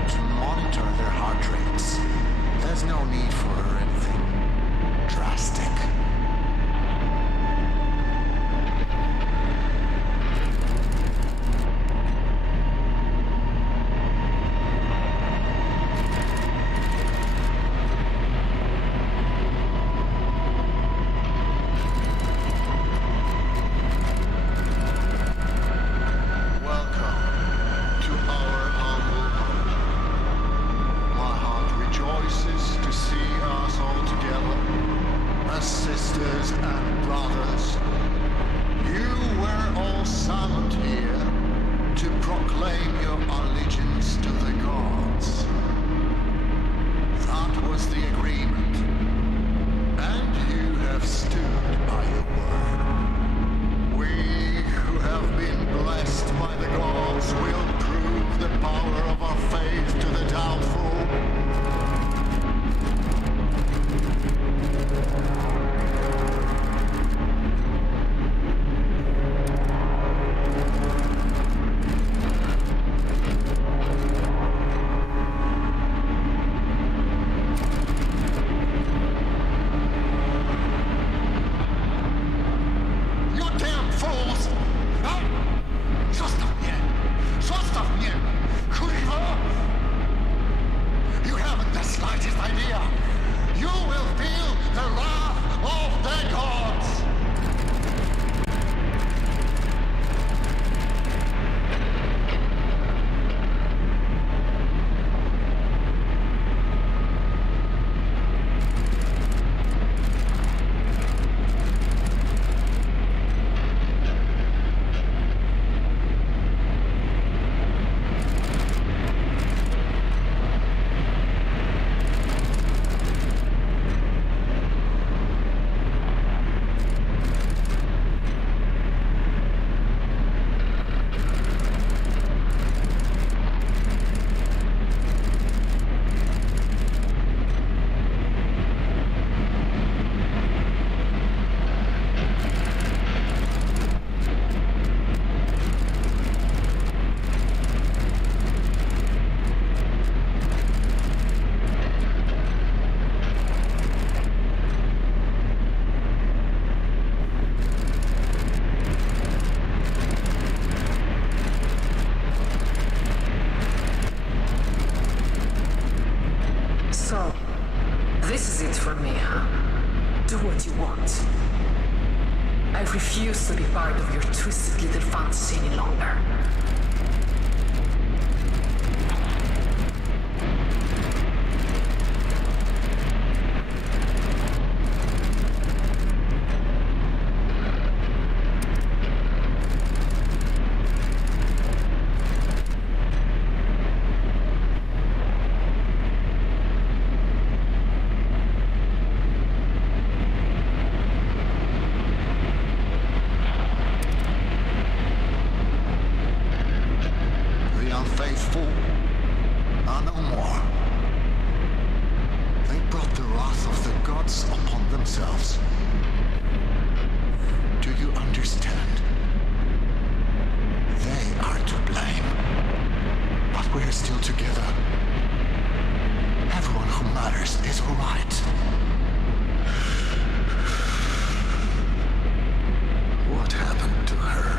to monitor their heart rates. There's no need for anything drastic. Welcome to our humble home. My heart rejoices to see us all together as sisters and brothers. You were all summoned here to proclaim your allegiance to the gods. That was the agreement, and you have stood by your word. We who have been blessed by the gods will prove the power of our faith to the doubtful. You damn fools! Ah! Zostaw mnie! Zostaw mnie! Kurwa! You haven't the slightest idea! You will feel the wrath of the gods! So, this is it for me, huh? Do what you want. I refuse to be part of your twisted little fantasy any longer. The unfaithful are no more. They brought the wrath of the gods upon themselves. Do you understand? They are to blame. But we're still together. Everyone who matters is alright. What happened to her?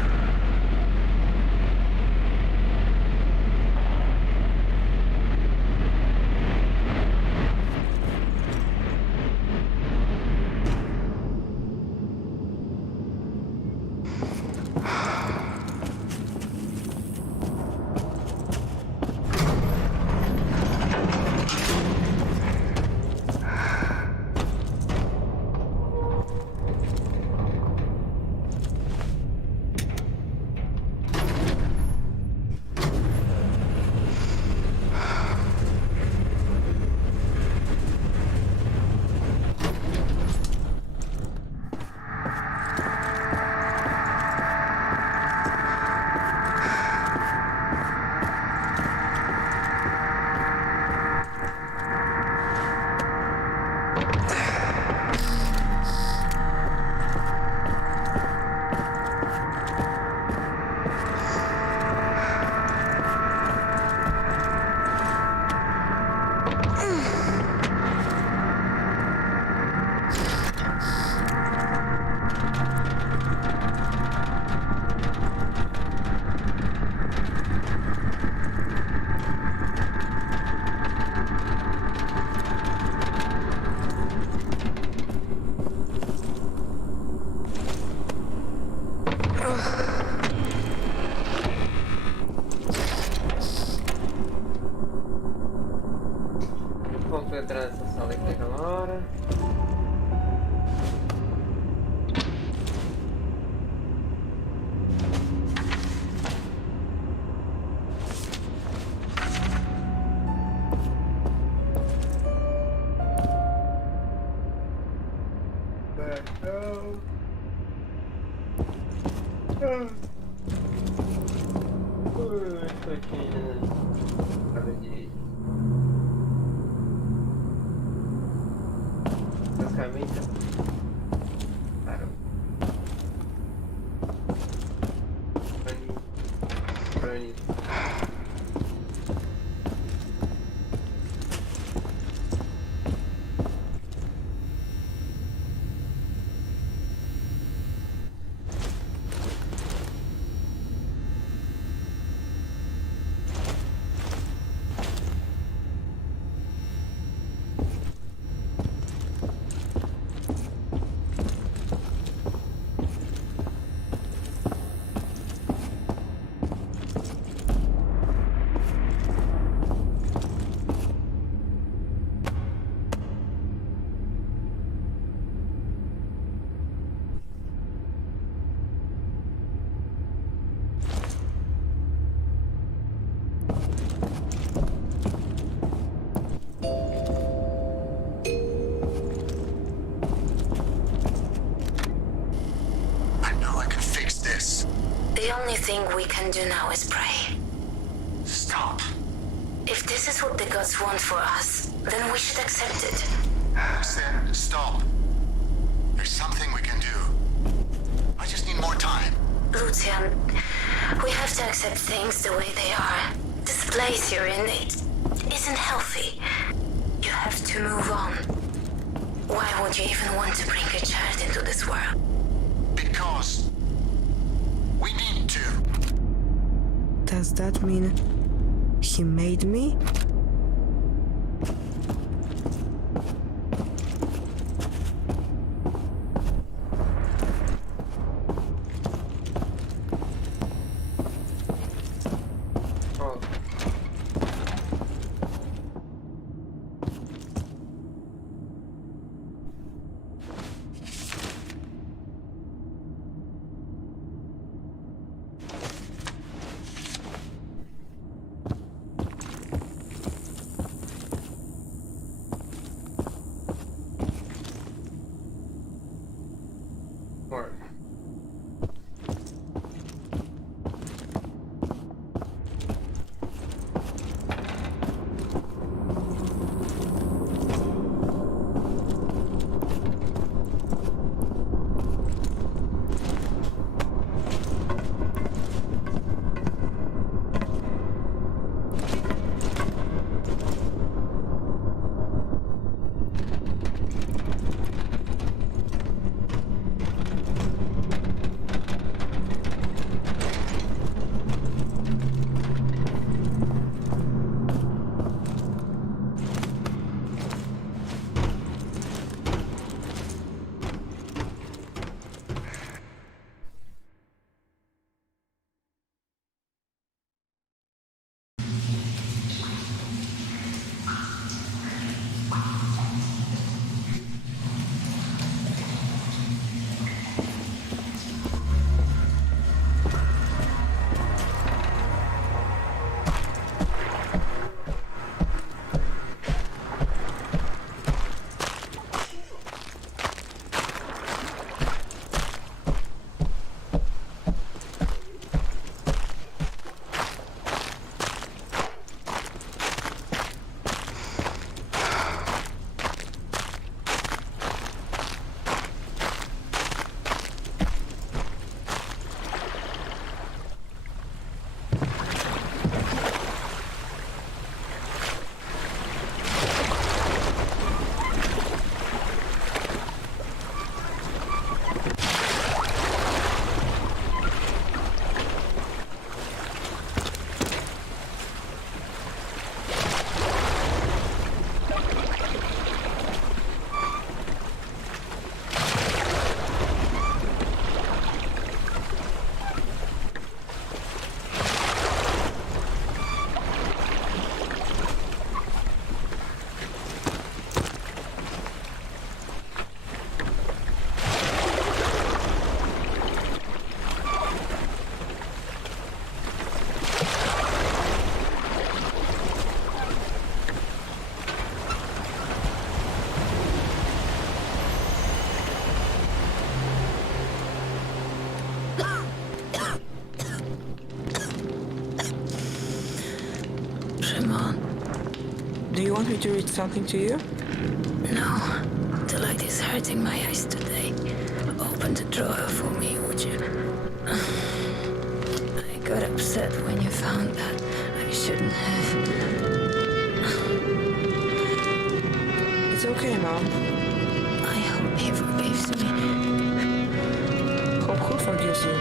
Vamos entrar nessa sala aqui naquela hora. Basicamente, cara. Rani. The only thing we can do now is pray. Stop. If this is what the gods want for us, then we should accept it. Sam, stop. There's something we can do. I just need more time. Lucian, we have to accept things the way they are. This place you're in, it isn't healthy. You have to move on. Why would you even want to bring a child into this world? Because we need to. Does that mean he made me? me to read something to you? No, the light is hurting my eyes today. Open the drawer for me, would you? I got upset when you found that. I shouldn't have. It's okay, Mom. I hope he forgives me Who forgives you?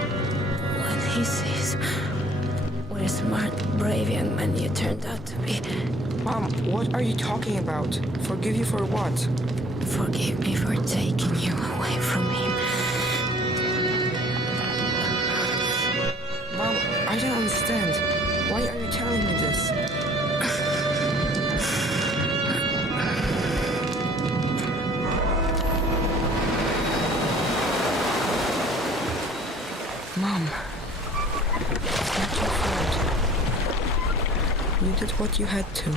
when he sees what a smart, brave young man you turned out to be. Mom, what are you talking about? Forgive you for what? Forgive me for taking you away from him. Mom, I don't understand. Why are you telling me this? Mom, it's not your fault. You did what you had to.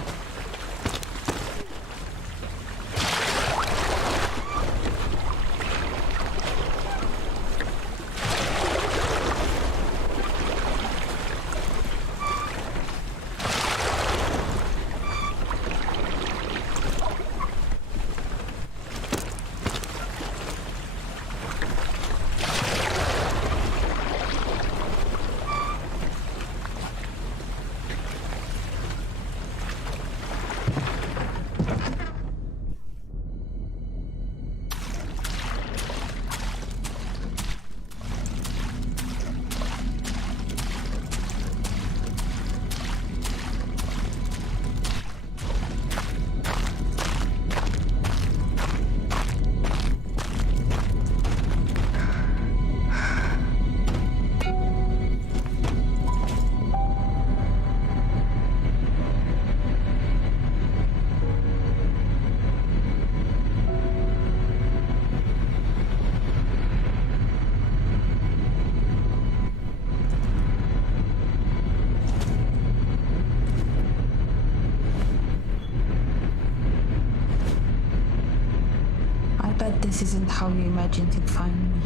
I bet this isn't how you imagined he'd find me.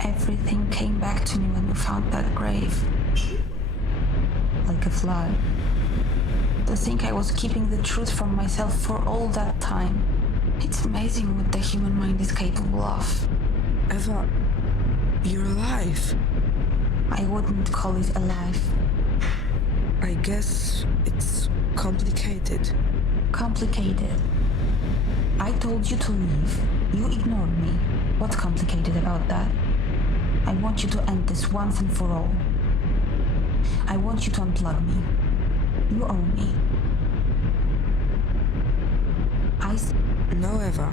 Everything came back to me when you found that grave. Like a flood. To think I was keeping the truth from myself for all that time. It's amazing what the human mind is capable of. Eva, you're alive. I wouldn't call it alive. I guess it's complicated. Complicated. I told you to leave. You ignored me. What's complicated about that? I want you to end this once and for all. I want you to unplug me. You owe me. No, Eva.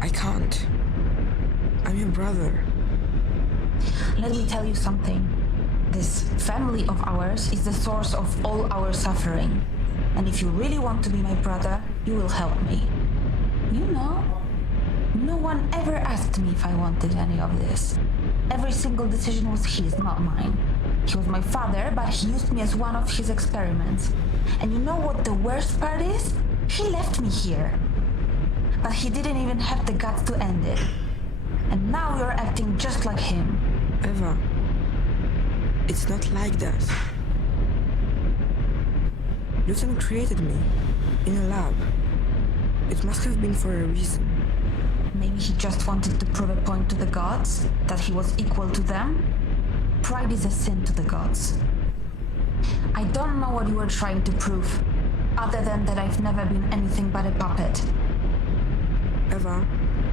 I can't. I'm your brother. Let me tell you something. This family of ours is the source of all our suffering. And if you really want to be my brother, you will help me. You know, no one ever asked me if I wanted any of this. Every single decision was his, not mine. He was my father, but he used me as one of his experiments. And you know what the worst part is? He left me here. But he didn't even have the guts to end it. And now you're acting just like him. Eva, it's not like that. Newton created me in a lab. It must have been for a reason. Maybe he just wanted to prove a point to the gods, that he was equal to them. Pride is a sin to the gods. I don't know what you were trying to prove, other than that I've never been anything but a puppet. Eva,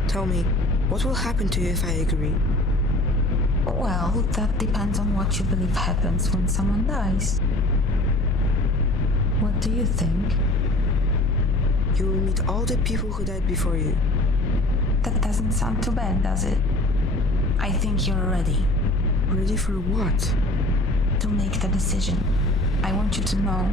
tell me, what will happen to you if I agree? Well, that depends on what you believe happens when someone dies. What do you think? You will meet all the people who died before you. That doesn't sound too bad, does it? I think you're ready. Ready for what? To make the decision. I want you to know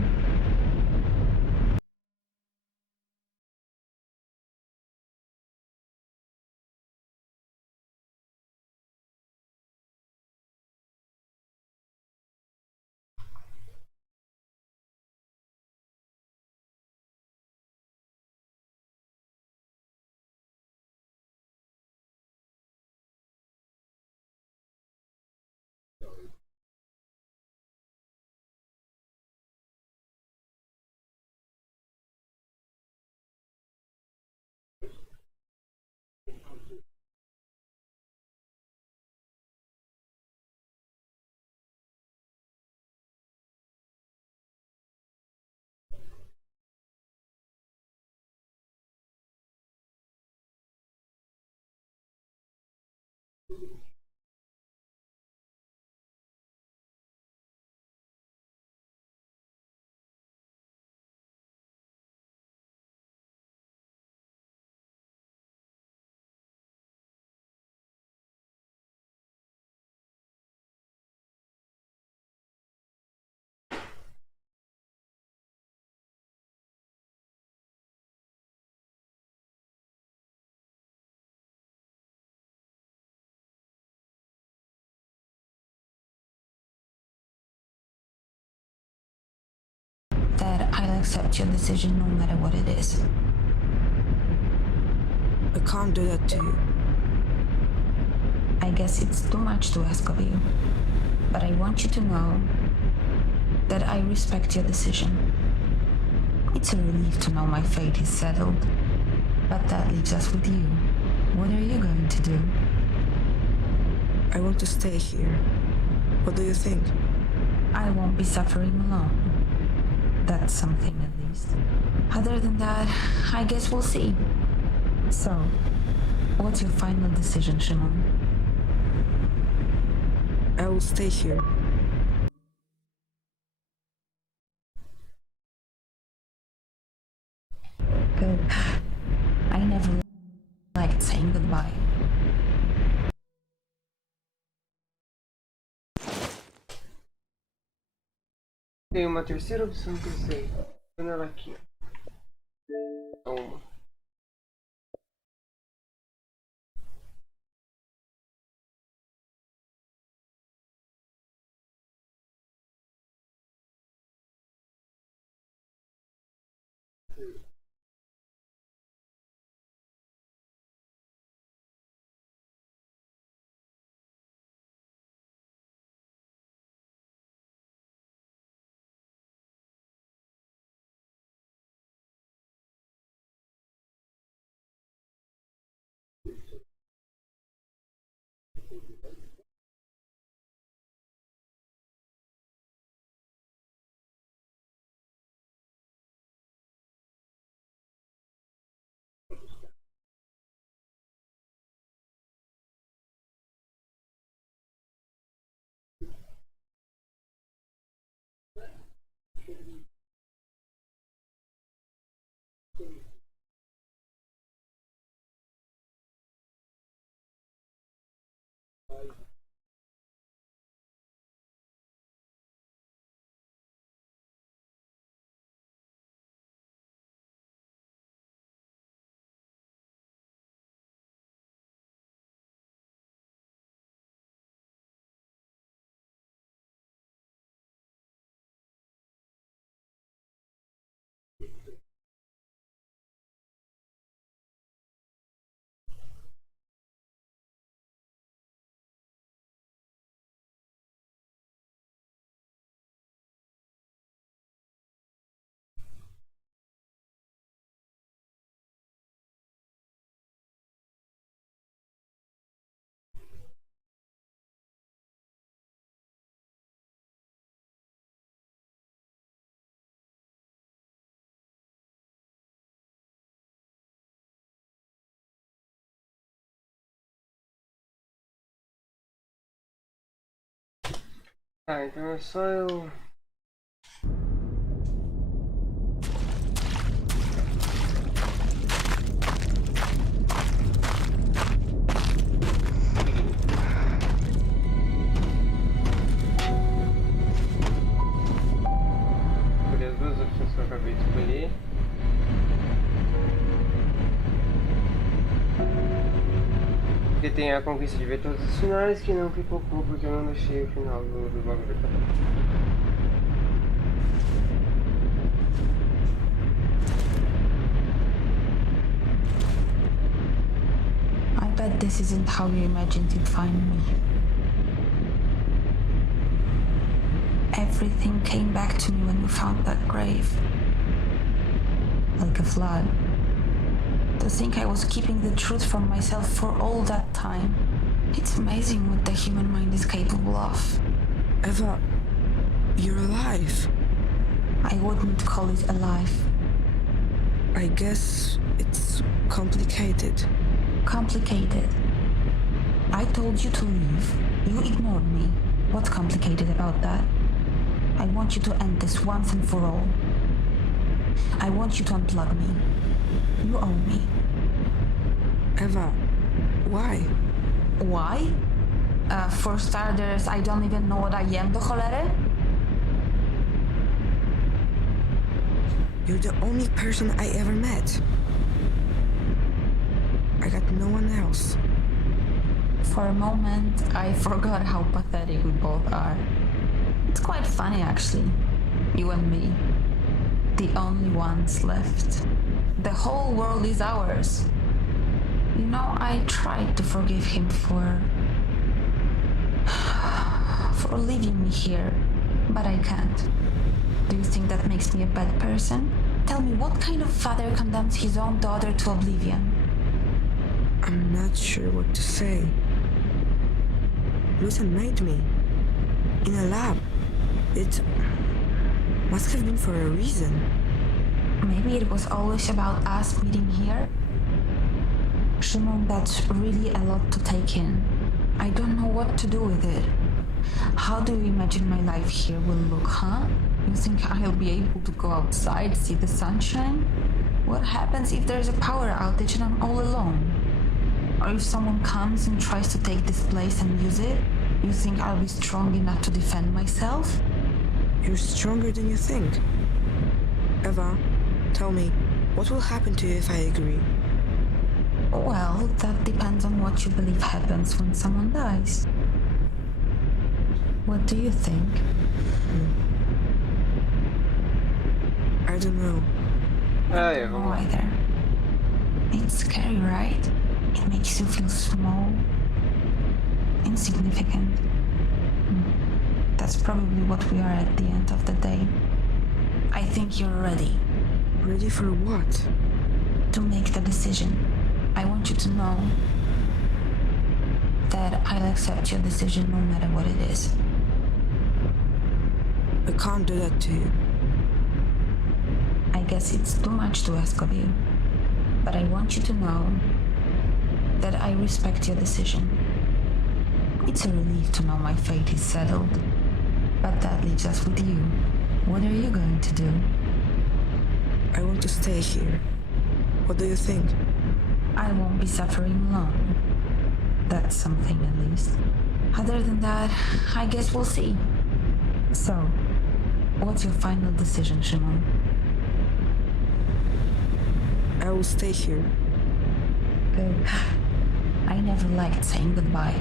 accept your decision no matter what it is. I can't do that to you. I guess it's too much to ask of you. But I want you to know that I respect your decision. It's a relief to know my fate is settled. But that leaves us with you. What are you going to do? I want to stay here. What do you think? I won't be suffering alone. That's something at least. Other than that, I guess we'll see. So, what's your final decision, Shimon? I will stay here. Good. I never liked saying goodbye. Tem uma terceira opção que eu sei. Vendo ela aqui. Uma. Tá, então é só eu... Escolher as duas opções que eu acabei de escolher. Porque tem a conquista de ver todos os finais que não pipocou porque eu não deixei o final do bagulho. I bet this isn't how you imagined you'd find me. Everything came back to me when we found that grave. Like a flood. To think I was keeping the truth from myself for all that time. It's amazing what the human mind is capable of. Eva, you're alive. I wouldn't call it alive. I guess it's complicated. Complicated. I told you to leave. You ignored me. What's complicated about that? I want you to end this once and for all. I want you to unplug me. You owe me. Eva, why? Why? For starters, I don't even know what I am, do cholery. You're the only person I ever met. I got no one else. For a moment, I forgot how pathetic we both are. It's quite funny, actually. You and me. the only ones left. The whole world is ours. You know, I tried to forgive him for leaving me here, but I can't. Do you think that makes me a bad person? Tell me, what kind of father condemns his own daughter to oblivion? I'm not sure what to say. Lucian made me. In a lab. It must have been for a reason. Maybe it was always about us meeting here? Szymon, that's really a lot to take in. I don't know what to do with it. How do you imagine my life here will look, huh? You think I'll be able to go outside, see the sunshine? What happens if there's a power outage and I'm all alone? Or if someone comes and tries to take this place and use it? You think I'll be strong enough to defend myself? You're stronger than you think. Eva, tell me, what will happen to you if I agree? Well, that depends on what you believe happens when someone dies. What do you think? I don't know. Ai, No, vamos lá. either. It's scary, right? It makes you feel small, insignificant. That's probably what we are at the end of the day. I think you're ready Ready for what? to make the decision. I want you to know that I'll accept your decision no matter what it is. I can't do that to you. I guess it's too much to ask of you, but I want you to know that I respect your decision. It's a relief to know my fate is settled, but that leaves us with you. What are you going to do? I want to stay here. What do you think? I won't be suffering long. That's something at least. Other than that, I guess we'll see. So, what's your final decision, Szymon? I will stay here. Good. I never liked saying goodbye.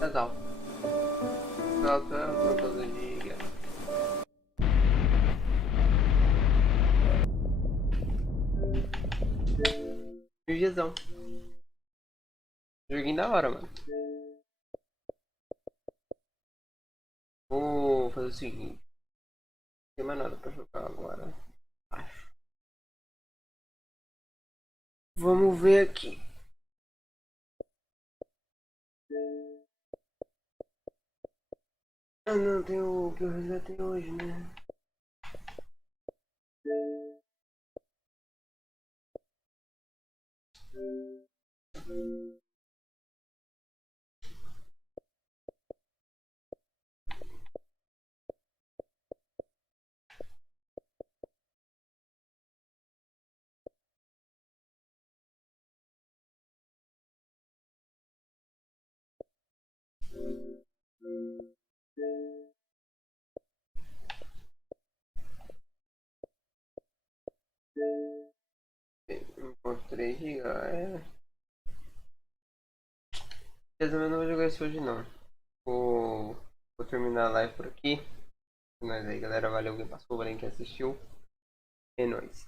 Legal. Volta pra todo dia. GGzão. Joguinho da hora, mano. Vou fazer o seguinte. Não tem mais nada pra jogar agora. Acho. Vamos ver aqui. Ah, não, tem o que eu resgatei hoje, né? Por 3 GB. Beleza, mas eu não vou jogar isso hoje não. Vou terminar a live por aqui. É nóis aí, galera. Valeu quem passou, valeu quem assistiu. É nóis.